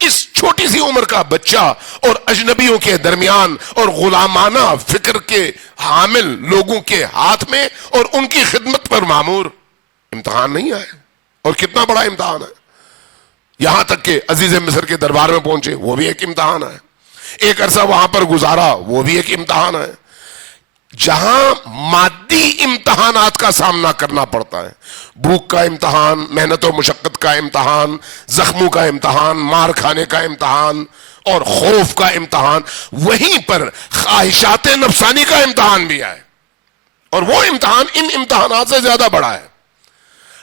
اس چھوٹی سی عمر کا بچہ اور اجنبیوں کے درمیان اور غلامانہ فکر کے حامل لوگوں کے ہاتھ میں اور ان کی خدمت پر معمور. امتحان نہیں آئے. اور کتنا بڑا امتحان ہے. یہاں تک کہ عزیز مصر کے دربار میں پہنچے، وہ بھی ایک امتحان ہے. ایک عرصہ وہاں پر گزارا، وہ بھی ایک امتحان ہے. جہاں مادی امتحانات کا سامنا کرنا پڑتا ہے، بھوک کا امتحان، محنت و مشقت کا امتحان، زخموں کا امتحان، مار کھانے کا امتحان، اور خوف کا امتحان، وہیں پر خواہشات نفسانی کا امتحان بھی آئے، اور وہ امتحان ان امتحانات سے زیادہ بڑا ہے۔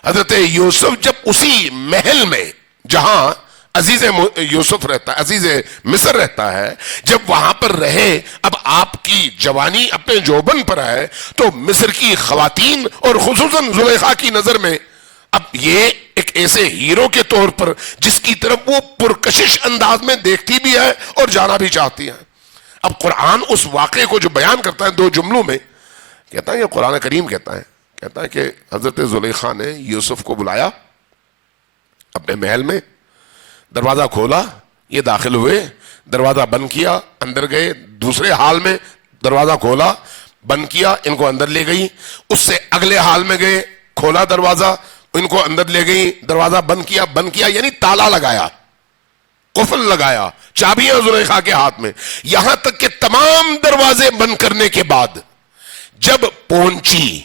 حضرت یوسف جب اسی محل میں جہاں عزیز یوسف رہتا ہے، عزیز مصر رہتا ہے، جب وہاں پر رہے، اب آپ کی جوانی اپنے جوبن پر ہے، تو مصر کی خواتین اور خصوصاً زلیخا کی نظر میں اب یہ ایک ایسے ہیرو کے طور پر جس کی طرف وہ پرکشش انداز میں دیکھتی بھی ہے اور جانا بھی چاہتی ہے۔ اب قرآن اس واقعے کو جو بیان کرتا ہے 2 جملوں میں، کہتا ہے کہ قرآن کریم کہتا ہے کہ حضرت زلیخا نے یوسف کو بلایا اپنے محل میں، دروازہ کھولا، یہ داخل ہوئے، دروازہ بند کیا، اندر گئے، دوسرے حال میں دروازہ کھولا، بند کیا، ان کو اندر لے گئی، اس سے اگلے حال میں گئے، کھولا دروازہ، ان کو اندر لے گئی، دروازہ بند کیا یعنی تالا لگایا، قفل لگایا، چابیاں زلیخا کے ہاتھ میں، یہاں تک کہ تمام دروازے بند کرنے کے بعد جب پہنچی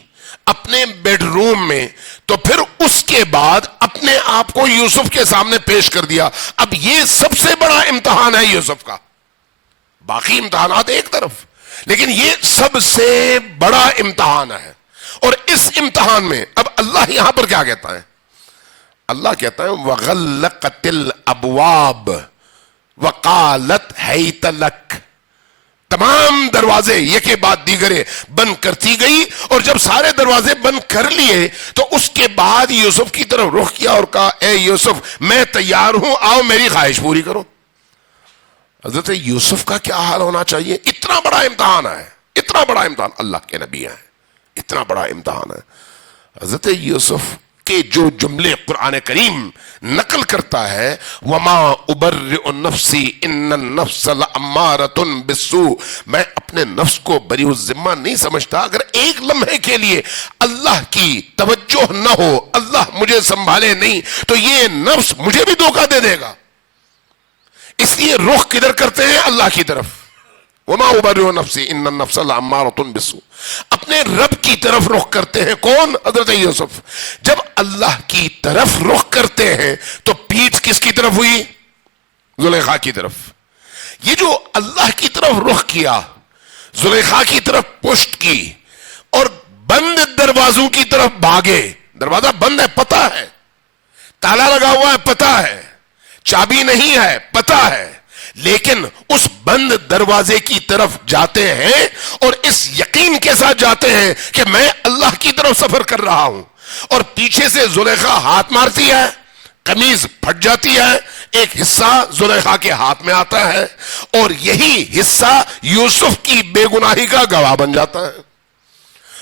اپنے بیڈ روم میں، تو پھر اس کے بعد اپنے آپ کو یوسف کے سامنے پیش کر دیا۔ اب یہ سب سے بڑا امتحان ہے یوسف کا، باقی امتحانات ایک طرف، لیکن یہ سب سے بڑا امتحان ہے۔ اور اس امتحان میں اب اللہ یہاں پر کیا کہتا ہے؟ اللہ کہتا ہے وَغَلَّقَتِ الْأَبْوَابِ وَقَالَتْ حَيْتَ لَكَ، تمام دروازے یکے بعد دیگرے بند کرتی گئی، اور جب سارے دروازے بند کر لیے تو اس کے بعد یوسف کی طرف رخ کیا اور کہا اے یوسف میں تیار ہوں، آؤ میری خواہش پوری کرو۔ حضرت یوسف کا کیا حال ہونا چاہیے؟ اتنا بڑا امتحان ہے، اتنا بڑا امتحان، اللہ کے نبی ہیں، اتنا بڑا امتحان ہے۔ حضرت یوسف کے جو جملے قرآن کریم نقل کرتا ہے، وَمَا أُبَرِّئُ نَفْسِي إِنَّ النَّفْسَ لَأَمَّارَةٌ بِالسُّوءِ، میں اپنے نفس کو بری الذمہ نہیں سمجھتا، اگر ایک لمحے کے لیے اللہ کی توجہ نہ ہو، اللہ مجھے سنبھالے نہیں، تو یہ نفس مجھے بھی دھوکہ دے دے گا۔ اس لیے رخ کدھر کرتے ہیں؟ اللہ کی طرف۔ وَمَا أُبَرِّئُ نَفْسِي إِنَّ النَّفْسَ لَأَمَّارَةٌ بِالسُّوءِ، اپنے رب کی طرف رخ کرتے ہیں۔ کون؟ حضرت یوسف۔ جب اللہ کی طرف رخ کرتے ہیں تو پیٹھ کس کی طرف ہوئی؟ زلیخا کی طرف۔ یہ جو اللہ کی طرف رخ کیا، زلیخا کی طرف پشت کی، اور بند دروازوں کی طرف بھاگے، دروازہ بند ہے پتہ ہے، تالا لگا ہوا ہے پتہ ہے، چابی نہیں ہے پتہ ہے، لیکن اس بند دروازے کی طرف جاتے ہیں اور اس یقین کے ساتھ جاتے ہیں کہ میں اللہ کی طرف سفر کر رہا ہوں، اور پیچھے سے زلیخا ہاتھ مارتی ہے، قمیض پھٹ جاتی ہے، ایک حصہ زلیخا کے ہاتھ میں آتا ہے، اور یہی حصہ یوسف کی بے گناہی کا گواہ بن جاتا ہے،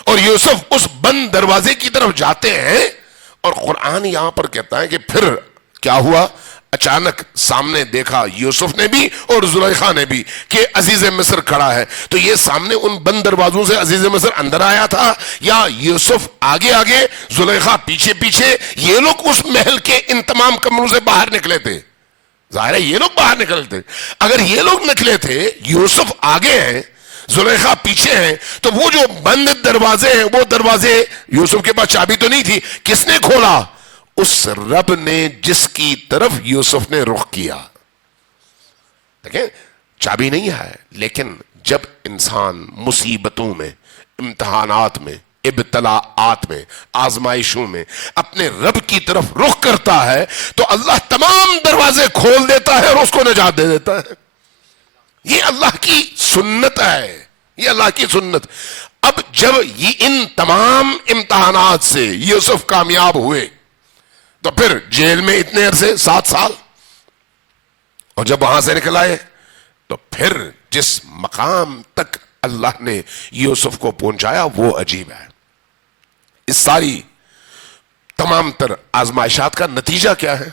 اور یوسف اس بند دروازے کی طرف جاتے ہیں، اور قرآن یہاں پر کہتا ہے کہ پھر کیا ہوا؟ اچانک سامنے دیکھا یوسف نے بھی اور زلیخا نے بھی کہ عزیز مصر کھڑا ہے۔ تو یہ سامنے ان بند دروازوں سے عزیز مصر اندر آیا تھا، یا یوسف آگے آگے زلیخا پیچھے پیچھے؟ یہ لوگ اس محل کے ان تمام کمروں سے باہر نکلے تھے، ظاہر ہے یہ لوگ باہر نکلے تھے۔ اگر یہ لوگ نکلے تھے، یوسف آگے ہیں، زلیخا پیچھے ہیں، تو وہ جو بند دروازے ہیں، وہ دروازے یوسف کے پاس چابی تو نہیں تھی، کس نے کھولا؟ اس رب نے جس کی طرف یوسف نے رخ کیا۔ دیکھیں چابی نہیں ہے، لیکن جب انسان مصیبتوں میں، امتحانات میں، ابتلاءات میں، آزمائشوں میں اپنے رب کی طرف رخ کرتا ہے تو اللہ تمام دروازے کھول دیتا ہے اور اس کو نجات دے دیتا ہے۔ یہ اللہ کی سنت ہے، یہ اللہ کی سنت۔ اب جب یہ ان تمام امتحانات سے یوسف کامیاب ہوئے تو پھر جیل میں اتنے عرصے 7 سال، اور جب وہاں سے نکل آئے تو پھر جس مقام تک اللہ نے یوسف کو پہنچایا وہ عجیب ہے۔ اس ساری تمام تر آزمائشات کا نتیجہ کیا ہے؟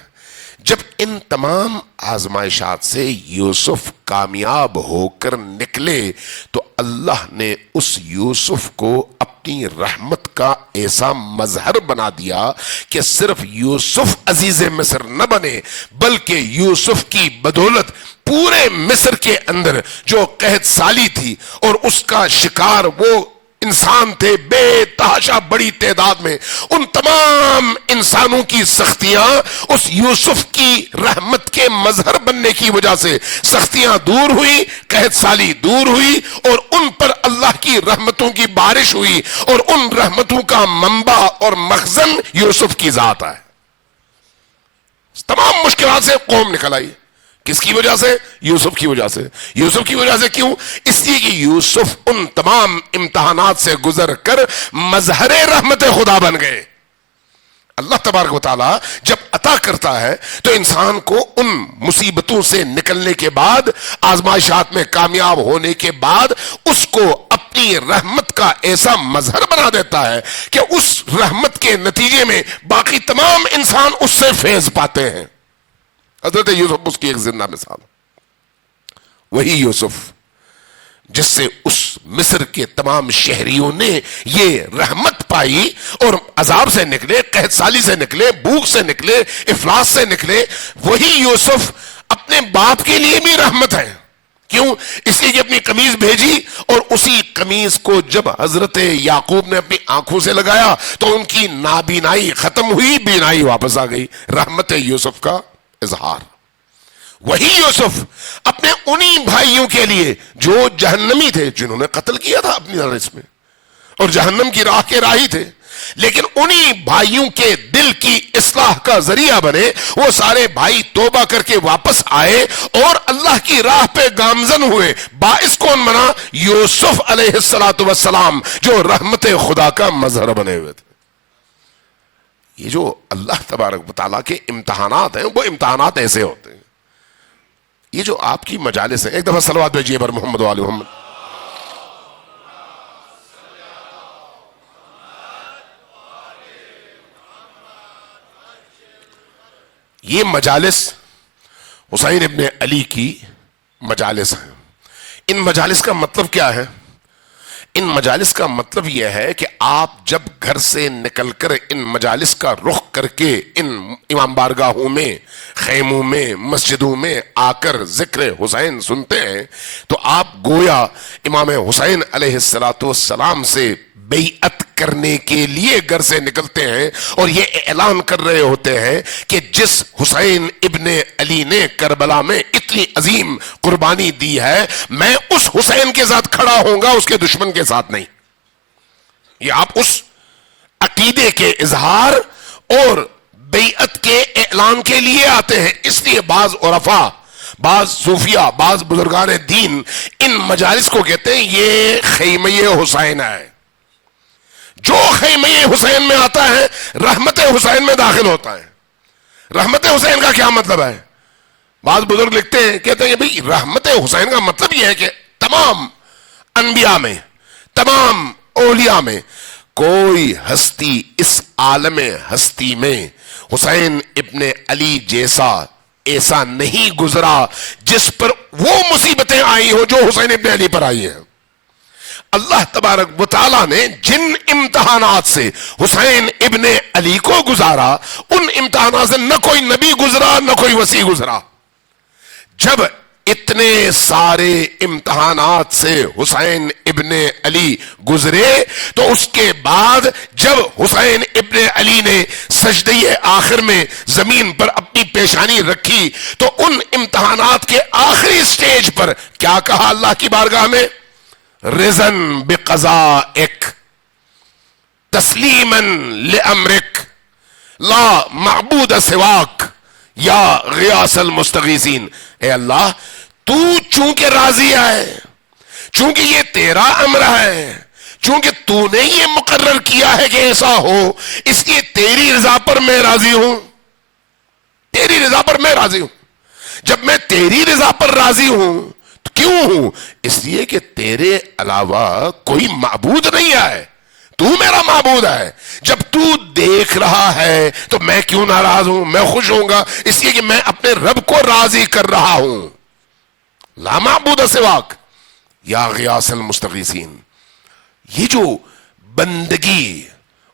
جب ان تمام آزمائشات سے یوسف کامیاب ہو کر نکلے تو اللہ نے اس یوسف کو اپنی رحمت کا ایسا مظہر بنا دیا کہ صرف یوسف عزیز مصر نہ بنے، بلکہ یوسف کی بدولت پورے مصر کے اندر جو قحط سالی تھی اور اس کا شکار وہ انسان تھے بے تحاشا بڑی تعداد میں، ان تمام انسانوں کی سختیاں اس یوسف کی رحمت کے مظہر بننے کی وجہ سے سختیاں دور ہوئی، قحط سالی دور ہوئی، اور ان پر اللہ کی رحمتوں کی بارش ہوئی، اور ان رحمتوں کا منبع اور مخزن یوسف کی ذات ہے۔ تمام مشکلات سے قوم نکل آئی، کس کی وجہ سے؟ یوسف کی وجہ سے۔ یوسف کی وجہ سے کیوں؟ اس لیے کہ یوسف ان تمام امتحانات سے گزر کر مظہر رحمت خدا بن گئے۔ اللہ تبارک و تعالی جب عطا کرتا ہے تو انسان کو ان مصیبتوں سے نکلنے کے بعد، آزمائشات میں کامیاب ہونے کے بعد، اس کو اپنی رحمت کا ایسا مظہر بنا دیتا ہے کہ اس رحمت کے نتیجے میں باقی تمام انسان اس سے فیض پاتے ہیں۔ حضرت یوسف اس کی ایک زندہ مثال، وہی یوسف جس سے اس مصر کے تمام شہریوں نے یہ رحمت پائی اور عذاب سے نکلے، قحط سالی سے نکلے، بھوک سے نکلے، افلاس سے نکلے، وہی یوسف اپنے باپ کے لیے بھی رحمت ہے۔ کیوں؟ اس لیے کہ اپنی قمیض بھیجی، اور اسی قمیض کو جب حضرت یعقوب نے اپنی آنکھوں سے لگایا تو ان کی نابینائی ختم ہوئی، بینائی واپس آ گئی۔ رحمت یوسف کا اظہار۔ وہی یوسف اپنے انہی بھائیوں کے لیے جو جہنمی تھے، جنہوں نے قتل کیا تھا اپنی رس میں اور جہنم کی راہ کے راہی تھے، لیکن انہی بھائیوں کے دل کی اصلاح کا ذریعہ بنے۔ وہ سارے بھائی توبہ کر کے واپس آئے اور اللہ کی راہ پہ گامزن ہوئے۔ باعث کون بنا؟ یوسف علیہ السلام، جو رحمت خدا کا مظہر بنے ہوئے تھے۔ یہ جو اللہ تبارک و تعالیٰ کے امتحانات ہیں، وہ امتحانات ایسے ہوتے ہیں۔ یہ جو آپ کی مجالس ہیں، ایک دفعہ صلوات بھیجیے پر محمد و آل محمد۔ یہ مجالس حسین ابن علی کی مجالس ہیں۔ ان مجالس کا مطلب کیا ہے؟ ان مجالس کا مطلب یہ ہے کہ آپ جب گھر سے نکل کر ان مجالس کا رخ کر کے ان امام بارگاہوں میں، خیموں میں، مسجدوں میں آ کر ذکر حسین سنتے ہیں تو آپ گویا امام حسین علیہ السلام سے بیعت کرنے کے لیے گھر سے نکلتے ہیں، اور یہ اعلان کر رہے ہوتے ہیں کہ جس حسین ابن علی نے کربلا میں اتنی عظیم قربانی دی ہے، میں اس حسین کے ساتھ کھڑا ہوں گا، اس کے دشمن کے ساتھ نہیں۔ یہ آپ اس عقیدے کے اظہار اور بیعت کے اعلان کے لیے آتے ہیں۔ اس لیے بعض عرفاء، بعض صوفیہ، بعض بزرگان دین ان مجالس کو کہتے ہیں یہ خیمہ حسین ہے۔ جو خیمہ حسین میں آتا ہے رحمت حسین میں داخل ہوتا ہے۔ رحمت حسین کا کیا مطلب ہے؟ بعض بزرگ لکھتے ہیں، کہتے ہیں بھئی رحمت حسین کا مطلب یہ ہے کہ تمام انبیاء میں، تمام اولیاء میں کوئی ہستی اس عالم ہستی میں حسین ابن علی جیسا ایسا نہیں گزرا جس پر وہ مصیبتیں آئی ہو جو حسین ابن علی پر آئی ہیں۔ اللہ تبارک و تعالیٰ نے جن امتحانات سے حسین ابن علی کو گزارا، ان امتحانات سے نہ کوئی نبی گزرا، نہ کوئی وصی گزرا۔ جب اتنے سارے امتحانات سے حسین ابن علی گزرے تو اس کے بعد جب حسین ابن علی نے سجدے آخر میں زمین پر اپنی پیشانی رکھی تو ان امتحانات کے آخری سٹیج پر کیا کہا اللہ کی بارگاہ میں؟ رضن بقضائک تسلیما لامرک لا معبود سواک یا غیاث المستغیثین۔ اے اللہ، تو چونکہ راضی ہے، چونکہ یہ تیرا امر ہے، چونکہ تو نے یہ مقرر کیا ہے کہ ایسا ہو، اس لیے تیری رضا پر میں راضی ہوں، تیری رضا پر میں راضی ہوں۔ جب میں تیری رضا پر راضی ہوں تو کیوں ہوں؟ اس لیے کہ تیرے علاوہ کوئی معبود نہیں ہے، تو میرا معبود ہے۔ جب تو دیکھ رہا ہے تو میں کیوں ناراض ہوں؟ میں خوش ہوں گا، اس لیے کہ میں اپنے رب کو راضی کر رہا ہوں۔ لا معبود سواک یا غیاث المستغیثین۔ یہ جو بندگی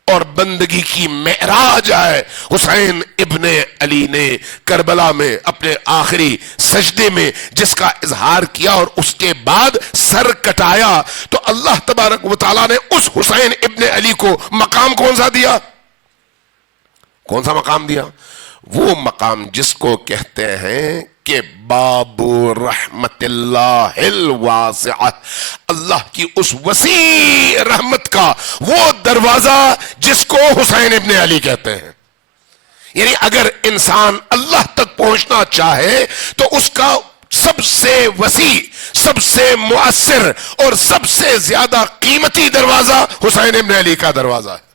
اور بندگی کی معراج ہے۔ حسین ابن علی نے کربلا میں اپنے آخری سجدے میں جس کا اظہار کیا اور اس کے بعد سر کٹایا، تو اللہ تبارک و تعالیٰ نے اس حسین ابن علی کو مقام کون سا دیا؟ کون سا مقام دیا؟ وہ مقام جس کو کہتے ہیں کہ باب رحمت اللہ الواسعہ، اللہ کی اس وسیع رحمت کا وہ دروازہ جس کو حسین ابن علی کہتے ہیں۔ یعنی اگر انسان اللہ تک پہنچنا چاہے تو اس کا سب سے وسیع، سب سے مؤثر اور سب سے زیادہ قیمتی دروازہ حسین ابن علی کا دروازہ ہے۔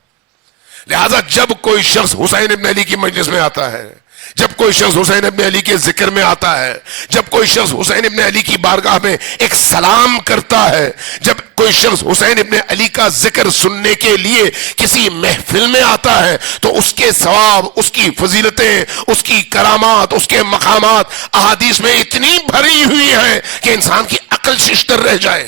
لہذا جب کوئی شخص حسین ابن علی کی مجلس میں آتا ہے، جب کوئی شخص حسین ابن علی کے ذکر میں آتا ہے، جب کوئی شخص حسین ابن علی کی بارگاہ میں ایک سلام کرتا ہے، جب کوئی شخص حسین ابن علی کا ذکر سننے کے لیے کسی محفل میں آتا ہے، تو اس کے ثواب، اس کی فضیلتیں، اس کی کرامات، اس کے مقامات احادیث میں اتنی بھری ہوئی ہیں کہ انسان کی عقل ششدر رہ جائے۔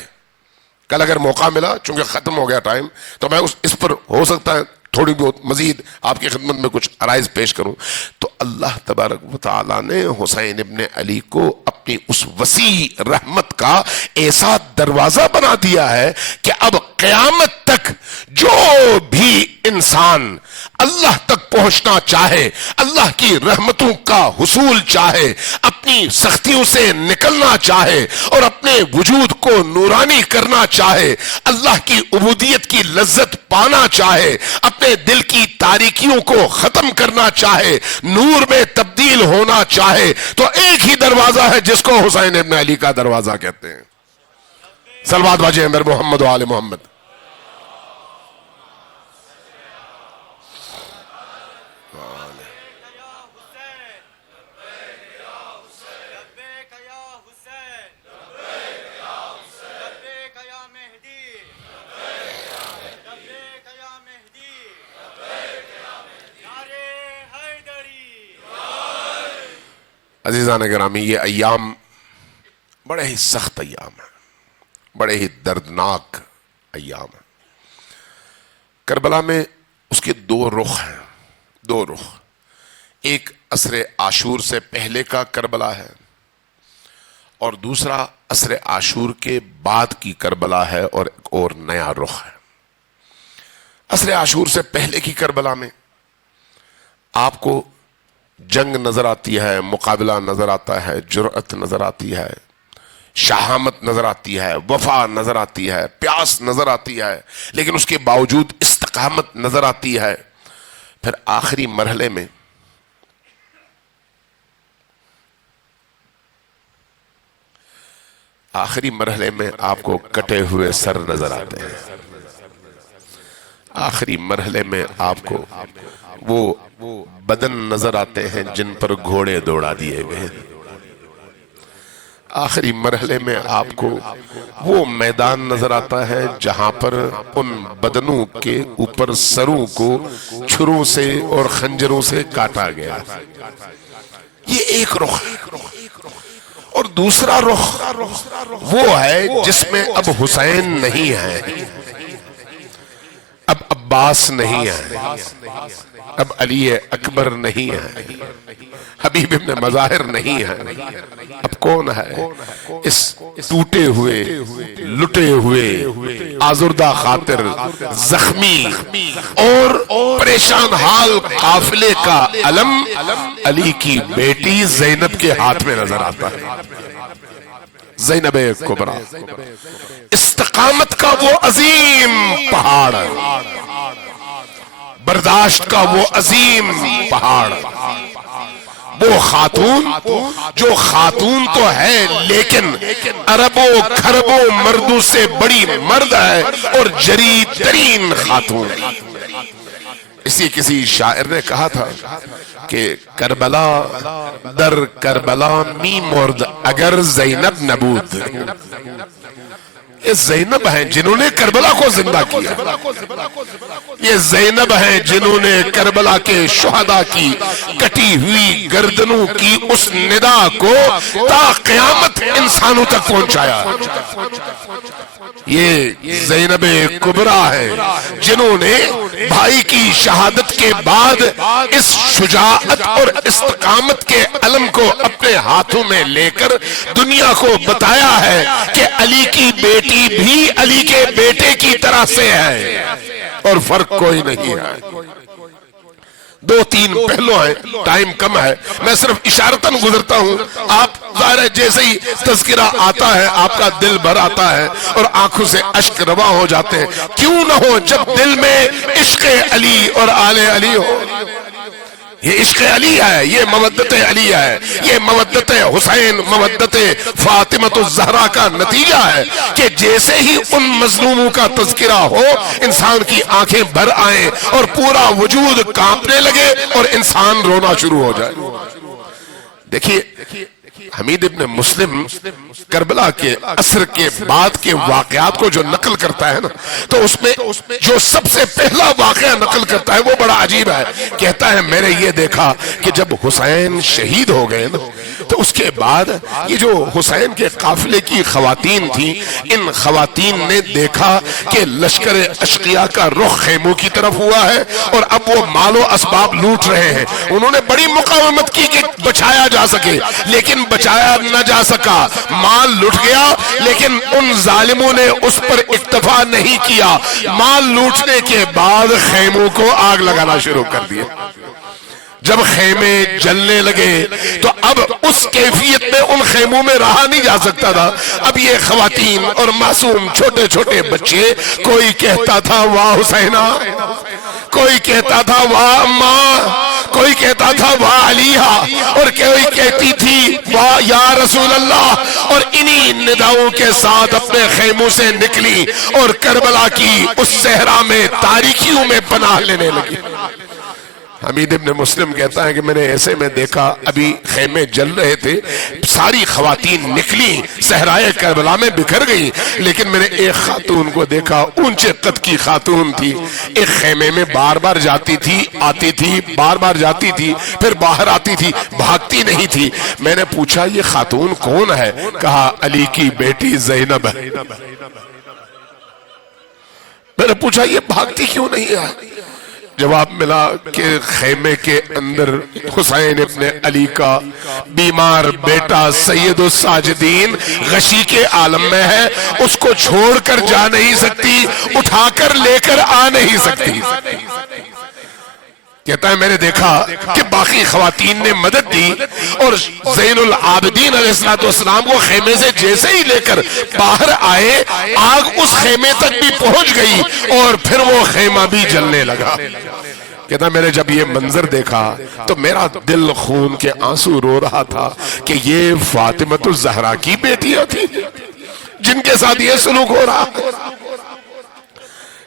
کل اگر موقع ملا، چونکہ ختم ہو گیا ٹائم، تو میں اس پر ہو سکتا ہے تھوڑی بہت مزید آپ کی خدمت میں کچھ عرائض پیش کروں۔ تو اللہ تبارک و تعالیٰ نے حسین ابن علی کو اپنی اس وسیع رحمت کا ایسا دروازہ بنا دیا ہے کہ اب قیامت تک جو بھی انسان اللہ تک پہنچنا چاہے، اللہ کی رحمتوں کا حصول چاہے، اپنی سختیوں سے نکلنا چاہے اور اپنے وجود کو نورانی کرنا چاہے، اللہ کی عبودیت کی لذت پانا چاہے، اپنے دل کی تاریکیوں کو ختم کرنا چاہے، نور میں تبدیل ہونا چاہے، تو ایک ہی دروازہ ہے جس کو حسین ابن علی کا دروازہ کہتے ہیں۔ صلوات واجہ امیر محمد و آل محمد۔ عزیزان گرامی، یہ ایام بڑے ہی سخت ایام ہیں، بڑے ہی دردناک ایام ہیں۔ کربلا میں اس کے دو رخ ہیں، دو رخ۔ ایک عصر عاشور سے پہلے کا کربلا ہے اور دوسرا عصر عاشور کے بعد کی کربلا ہے، اور ایک اور نیا رخ ہے۔ عصر عاشور سے پہلے کی کربلا میں آپ کو جنگ نظر آتی ہے، مقابلہ نظر آتا ہے، جرأت نظر آتی ہے، شہامت نظر آتی ہے، وفا نظر آتی ہے، پیاس نظر آتی ہے، لیکن اس کے باوجود استقامت نظر آتی ہے۔ پھر آخری مرحلے میں آپ کو کٹے ہوئے سر نظر آتے ہیں۔ آخری مرحلے میں آپ کو وہ بدن نظر آتے ہیں جن پر گھوڑے دوڑا دیے گئے۔ آخری مرحلے میں آپ کو وہ میدان نظر آتا ہے جہاں پر ان بدنوں کے اوپر سروں کو چھروں سے اور خنجروں سے کاٹا گیا۔ یہ ایک رخ ہے۔ اور دوسرا رخ وہ ہے جس میں اب حسین نہیں ہے، اب عباس نہیں ہے، اب علی اکبر نہیں ہے، حبیب ابن مظاہر نہیں ہے۔ اب کون ہے؟ اس ٹوٹے ہوئے، لٹے ہوئے، آزردہ خاطر، زخمی اور پریشان حال قافلے کا علم علی کی بیٹی زینب کے ہاتھ میں نظر آتا ہے۔ زینب کبریٰ، استقامت کا وہ عظیم پہاڑ، برداشت کا وہ عظیم پہاڑ، وہ خاتون جو خاتون تو ہے لیکن اربوں کھربوں مردوں سے بڑی مرد ہے اور جری ترین خاتون۔ اسی کسی شاعر نے کہا تھا کہ کربلا در کربلا می مرد اگر زینب نبود۔ یہ زینب ہیں جنہوں نے کربلا کو زندہ کیا، یہ زینب ہیں جنہوں نے کربلا کے شہداء کی کٹی ہوئی گردنوں کی اس ندا کو تا قیامت انسانوں تک پہنچایا۔ یہ زینب کبریٰ ہے جنہوں نے بھائی کی شہادت کے بعد اس شجاعت اور استقامت کے علم کو اپنے ہاتھوں میں لے کر دنیا کو بتایا ہے کہ علی کی بیٹی بھی علی کے بیٹے کی طرح سے ہے اور فرق کوئی نہیں ہے۔ دو تین پہلو ہیں، ٹائم کم ہے، میں صرف اشارتاً گزرتا ہوں۔ آپ ظاہر ہے جیسے ہی تذکرہ آتا ہے آپ کا دل بھر آتا ہے اور آنکھوں سے اشک رواں ہو جاتے ہیں۔ کیوں نہ ہو جب دل میں عشق علی اور آل علی ہو۔ یہ عشق علی ہے، یہ مودت علی ہے، یہ مودت حسین، مودت فاطمہ الزہرا کا نتیجہ ہے کہ جیسے ہی ان مظلوموں کا تذکرہ ہو انسان کی آنکھیں بھر آئیں اور پورا وجود کانپنے لگے اور انسان رونا شروع ہو جائے۔ دیکھیے حمید ابن مسلم کربلا کے عصر کے بعد کے واقعات کو جو نقل کرتا ہے نا تو اس میں جو سب سے پہلا واقعہ نقل کرتا ہے وہ بڑا عجیب ہے۔ کہتا ہے میں نے یہ دیکھا کہ جب حسین شہید ہو گئے نا تو اس کے بعد یہ جو حسین کے قافلے کی خواتین تھیں ان خواتین نے دیکھا کہ لشکر اشقیاء کا رخ خیموں کی طرف ہوا ہے اور اب وہ مال و اسباب لوٹ رہے ہیں۔ انہوں نے بڑی مقاومت کی کہ بچایا جا سکے لیکن بچایا نہ جا سکا، مال لٹ گیا لیکن ان ظالموں نے اس پر اکتفا نہیں کیا، مال لوٹنے کے بعد خیموں کو آگ لگانا شروع کر دیا۔ جب خیمے جلنے لگے تو اب اس کیفیت میں ان خیموں میں رہا نہیں جا سکتا تھا۔ اب یہ خواتین اور معصوم چھوٹے چھوٹے بچے، کوئی کہتا تھا واہ حسینہ، کوئی کہتا تھا واہ اماں، کوئی کہتا تھا واہ علیہ اور کوئی کہتی تھی واہ یا رسول اللہ، اور انہی نداؤں کے ساتھ اپنے خیموں سے نکلی اور کربلا کی اس صحرا میں تاریکیوں میں پناہ لینے لگی۔ حمید ابن مسلم کہتا ہے کہ میں نے ایسے میں دیکھا ابھی خیمے جل رہے تھے، ساری خواتین نکلی صحرائے کربلا میں بکھر گئی، لیکن میں نے ایک خاتون کو دیکھا، اونچے قد کی خاتون تھی، ایک خیمے میں بار بار جاتی تھی آتی تھی، بار بار جاتی تھی پھر باہر آتی تھی، بھاگتی نہیں تھی۔ میں نے پوچھا یہ خاتون کون ہے؟ کہا علی کی بیٹی زینب ہے۔ میں نے پوچھا یہ بھاگتی کیوں نہیں ہے؟ جواب ملا کہ خیمے کے اندر حسین ابن علی کا بیمار بیٹا سید الساجدین غشی کے عالم میں ہے، اس کو چھوڑ کر جا نہیں سکتی، اٹھا کر لے کر آ نہیں سکتی۔ کہتا ہے میں نے دیکھا کہ باقی خواتین نے مدد دی اور زین العابدین علیہ السلام کو خیمے سے جیسے ہی لے کر باہر آئے آگ اس خیمے تک بھی پہنچ گئی اور پھر وہ خیمہ بھی جلنے لگا۔ کہتا ہے میں نے جب یہ منظر دیکھا تو میرا دل خون کے آنسو رو رہا تھا کہ یہ فاطمہ الزہرا کی بیٹیاں تھیں جن کے ساتھ یہ سلوک ہو رہا۔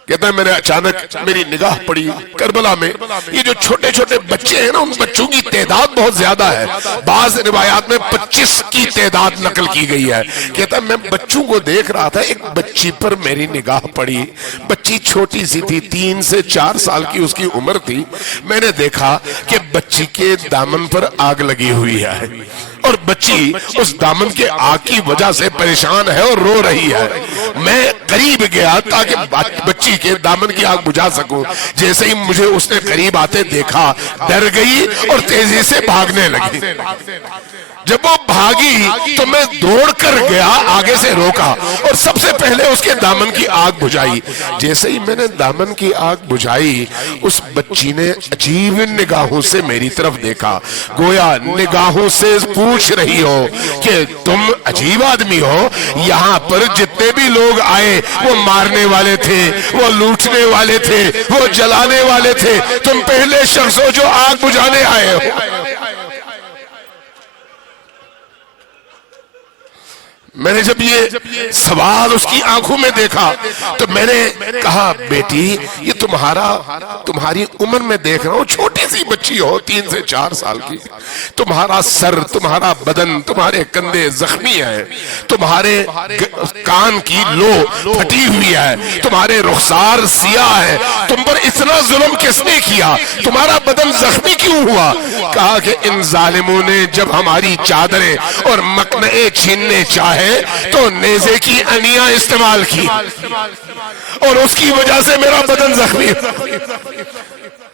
کہتا ہے میں نے اچانک میری نگاہ پڑی کربلا میں یہ جو چھوٹے چھوٹے بچے ہیں نا ان بچوں کی تعداد بہت زیادہ ہے، بعض روایات میں 25 کی تعداد نقل کی گئی ہے۔ کہتا ہے میں بچوں کو دیکھ رہا تھا، ایک بچی پر میری نگاہ پڑی، بچی چھوٹی سی تھی، 3 سے 4 سال کی اس کی عمر تھی۔ میں نے دیکھا کہ بچی کے دامن پر آگ لگی ہوئی ہے اور بچی اس دامن کے آگ کی وجہ سے پریشان ہے اور رو رہی ہے۔ میں قریب گیا تاکہ بچی کے دامن کی آگ بجھا سکوں، جیسے ہی مجھے اس نے قریب آتے دیکھا ڈر گئی اور تیزی سے بھاگنے لگی۔ جب وہ بھاگی تو میں دوڑ کر گیا، آگے سے روکا اور سب سے پہلے اس کے دامن کی آگ بجھائی۔ جیسے ہی میں نے دامن کی آگ بجھائی اس بچی نے عجیب نگاہوں سے میری طرف دیکھا، گویا نگاہوں سے پوچھ رہی ہو کہ تم عجیب آدمی ہو، یہاں پر جتنے بھی لوگ آئے وہ مارنے والے تھے، وہ لوٹنے والے تھے، وہ جلانے والے تھے، تم پہلے شخص ہو جو آگ بجھانے آئے ہو۔ میں نے جب یہ سوال اس کی آنکھوں میں دیکھا تو میں نے کہا بیٹی یہ تمہاری عمر میں دیکھ رہا ہوں، چھوٹی سی بچی ہو 3 سے 4 سال کی، تمہارا سر، تمہارا بدن، تمہارے کندھے زخمی ہیں، تمہارے کان کی لو پھٹی ہوئی ہے، تمہارے رخسار سیاہ ہے، تم پر اتنا ظلم کس نے کیا، تمہارا بدن زخمی کیوں ہوا؟ کہا کہ ان ظالموں نے جب ہماری چادریں اور مقنعے چھیننے چاہے ہے تو نیزے کی انیاں استعمال کی اور اس کی وجہ سے میرا بدن زخمی.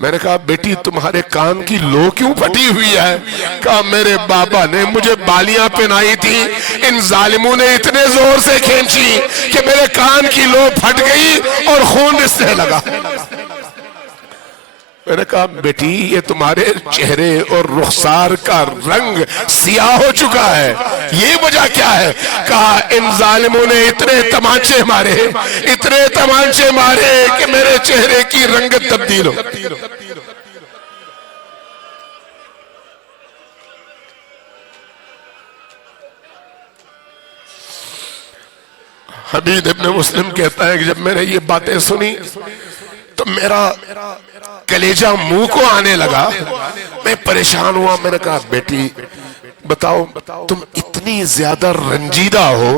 میں نے کہا بیٹی تمہارے کان کی لو کیوں پھٹی ہوئی ہے؟ کہا میرے بابا نے مجھے بالیاں پہنائی تھی، ان ظالموں نے اتنے زور سے کھینچی کہ میرے کان کی لو پھٹ گئی اور خون رسنے لگا. میں نے کہا بیٹی یہ تمہارے چہرے اور رخسار کا رنگ سیاہ ہو چکا ہے، یہ وجہ کیا ہے؟ کہا ان ظالموں نے اتنے تمانچے مارے کہ میرے چہرے کی رنگت تبدیل ہو. حبیب ابن مسلم کہتا ہے کہ جب میں نے یہ باتیں سنی تو میرا کلیجہ منہ کو آنے لگا، میں پریشان ہوا. میں نے کہا بیٹی بتاؤ تم اتنی زیادہ رنجیدہ ہو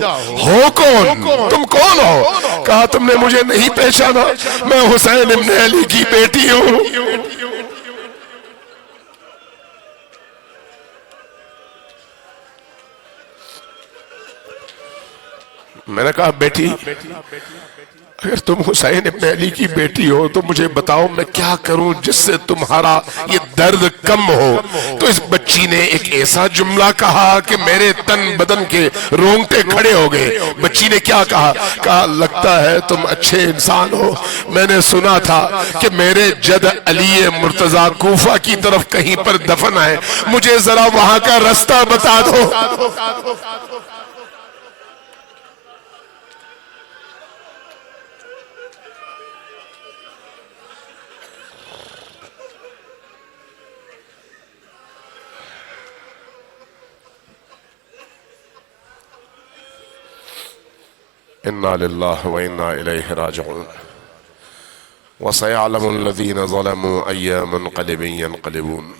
کون؟ تم کون ہو؟ کہا تم نے مجھے نہیں پہچانا، میں حسین ابن علی کی بیٹی ہوں. میں نے کہا بیٹی اگر تم حسین ابن علی کی بیٹی ہو تو مجھے بتاؤ میں کیا کروں جس سے تمہارا یہ درد کم ہو. تو اس بچی نے ایک ایسا جملہ کہا کہ میرے تن بدن کے رونگٹے کھڑے ہو گئے. بچی نے کیا کہا؟ کہا لگتا ہے تم اچھے انسان ہو، میں نے سنا تھا کہ میرے جد علی مرتضیٰ کوفہ کی طرف کہیں پر دفن ہے، مجھے ذرا وہاں کا رستہ بتا دو. انا للہ و انا الیہ راجعون وسيعلم الذين ظلموا أي منقلب ينقلبون.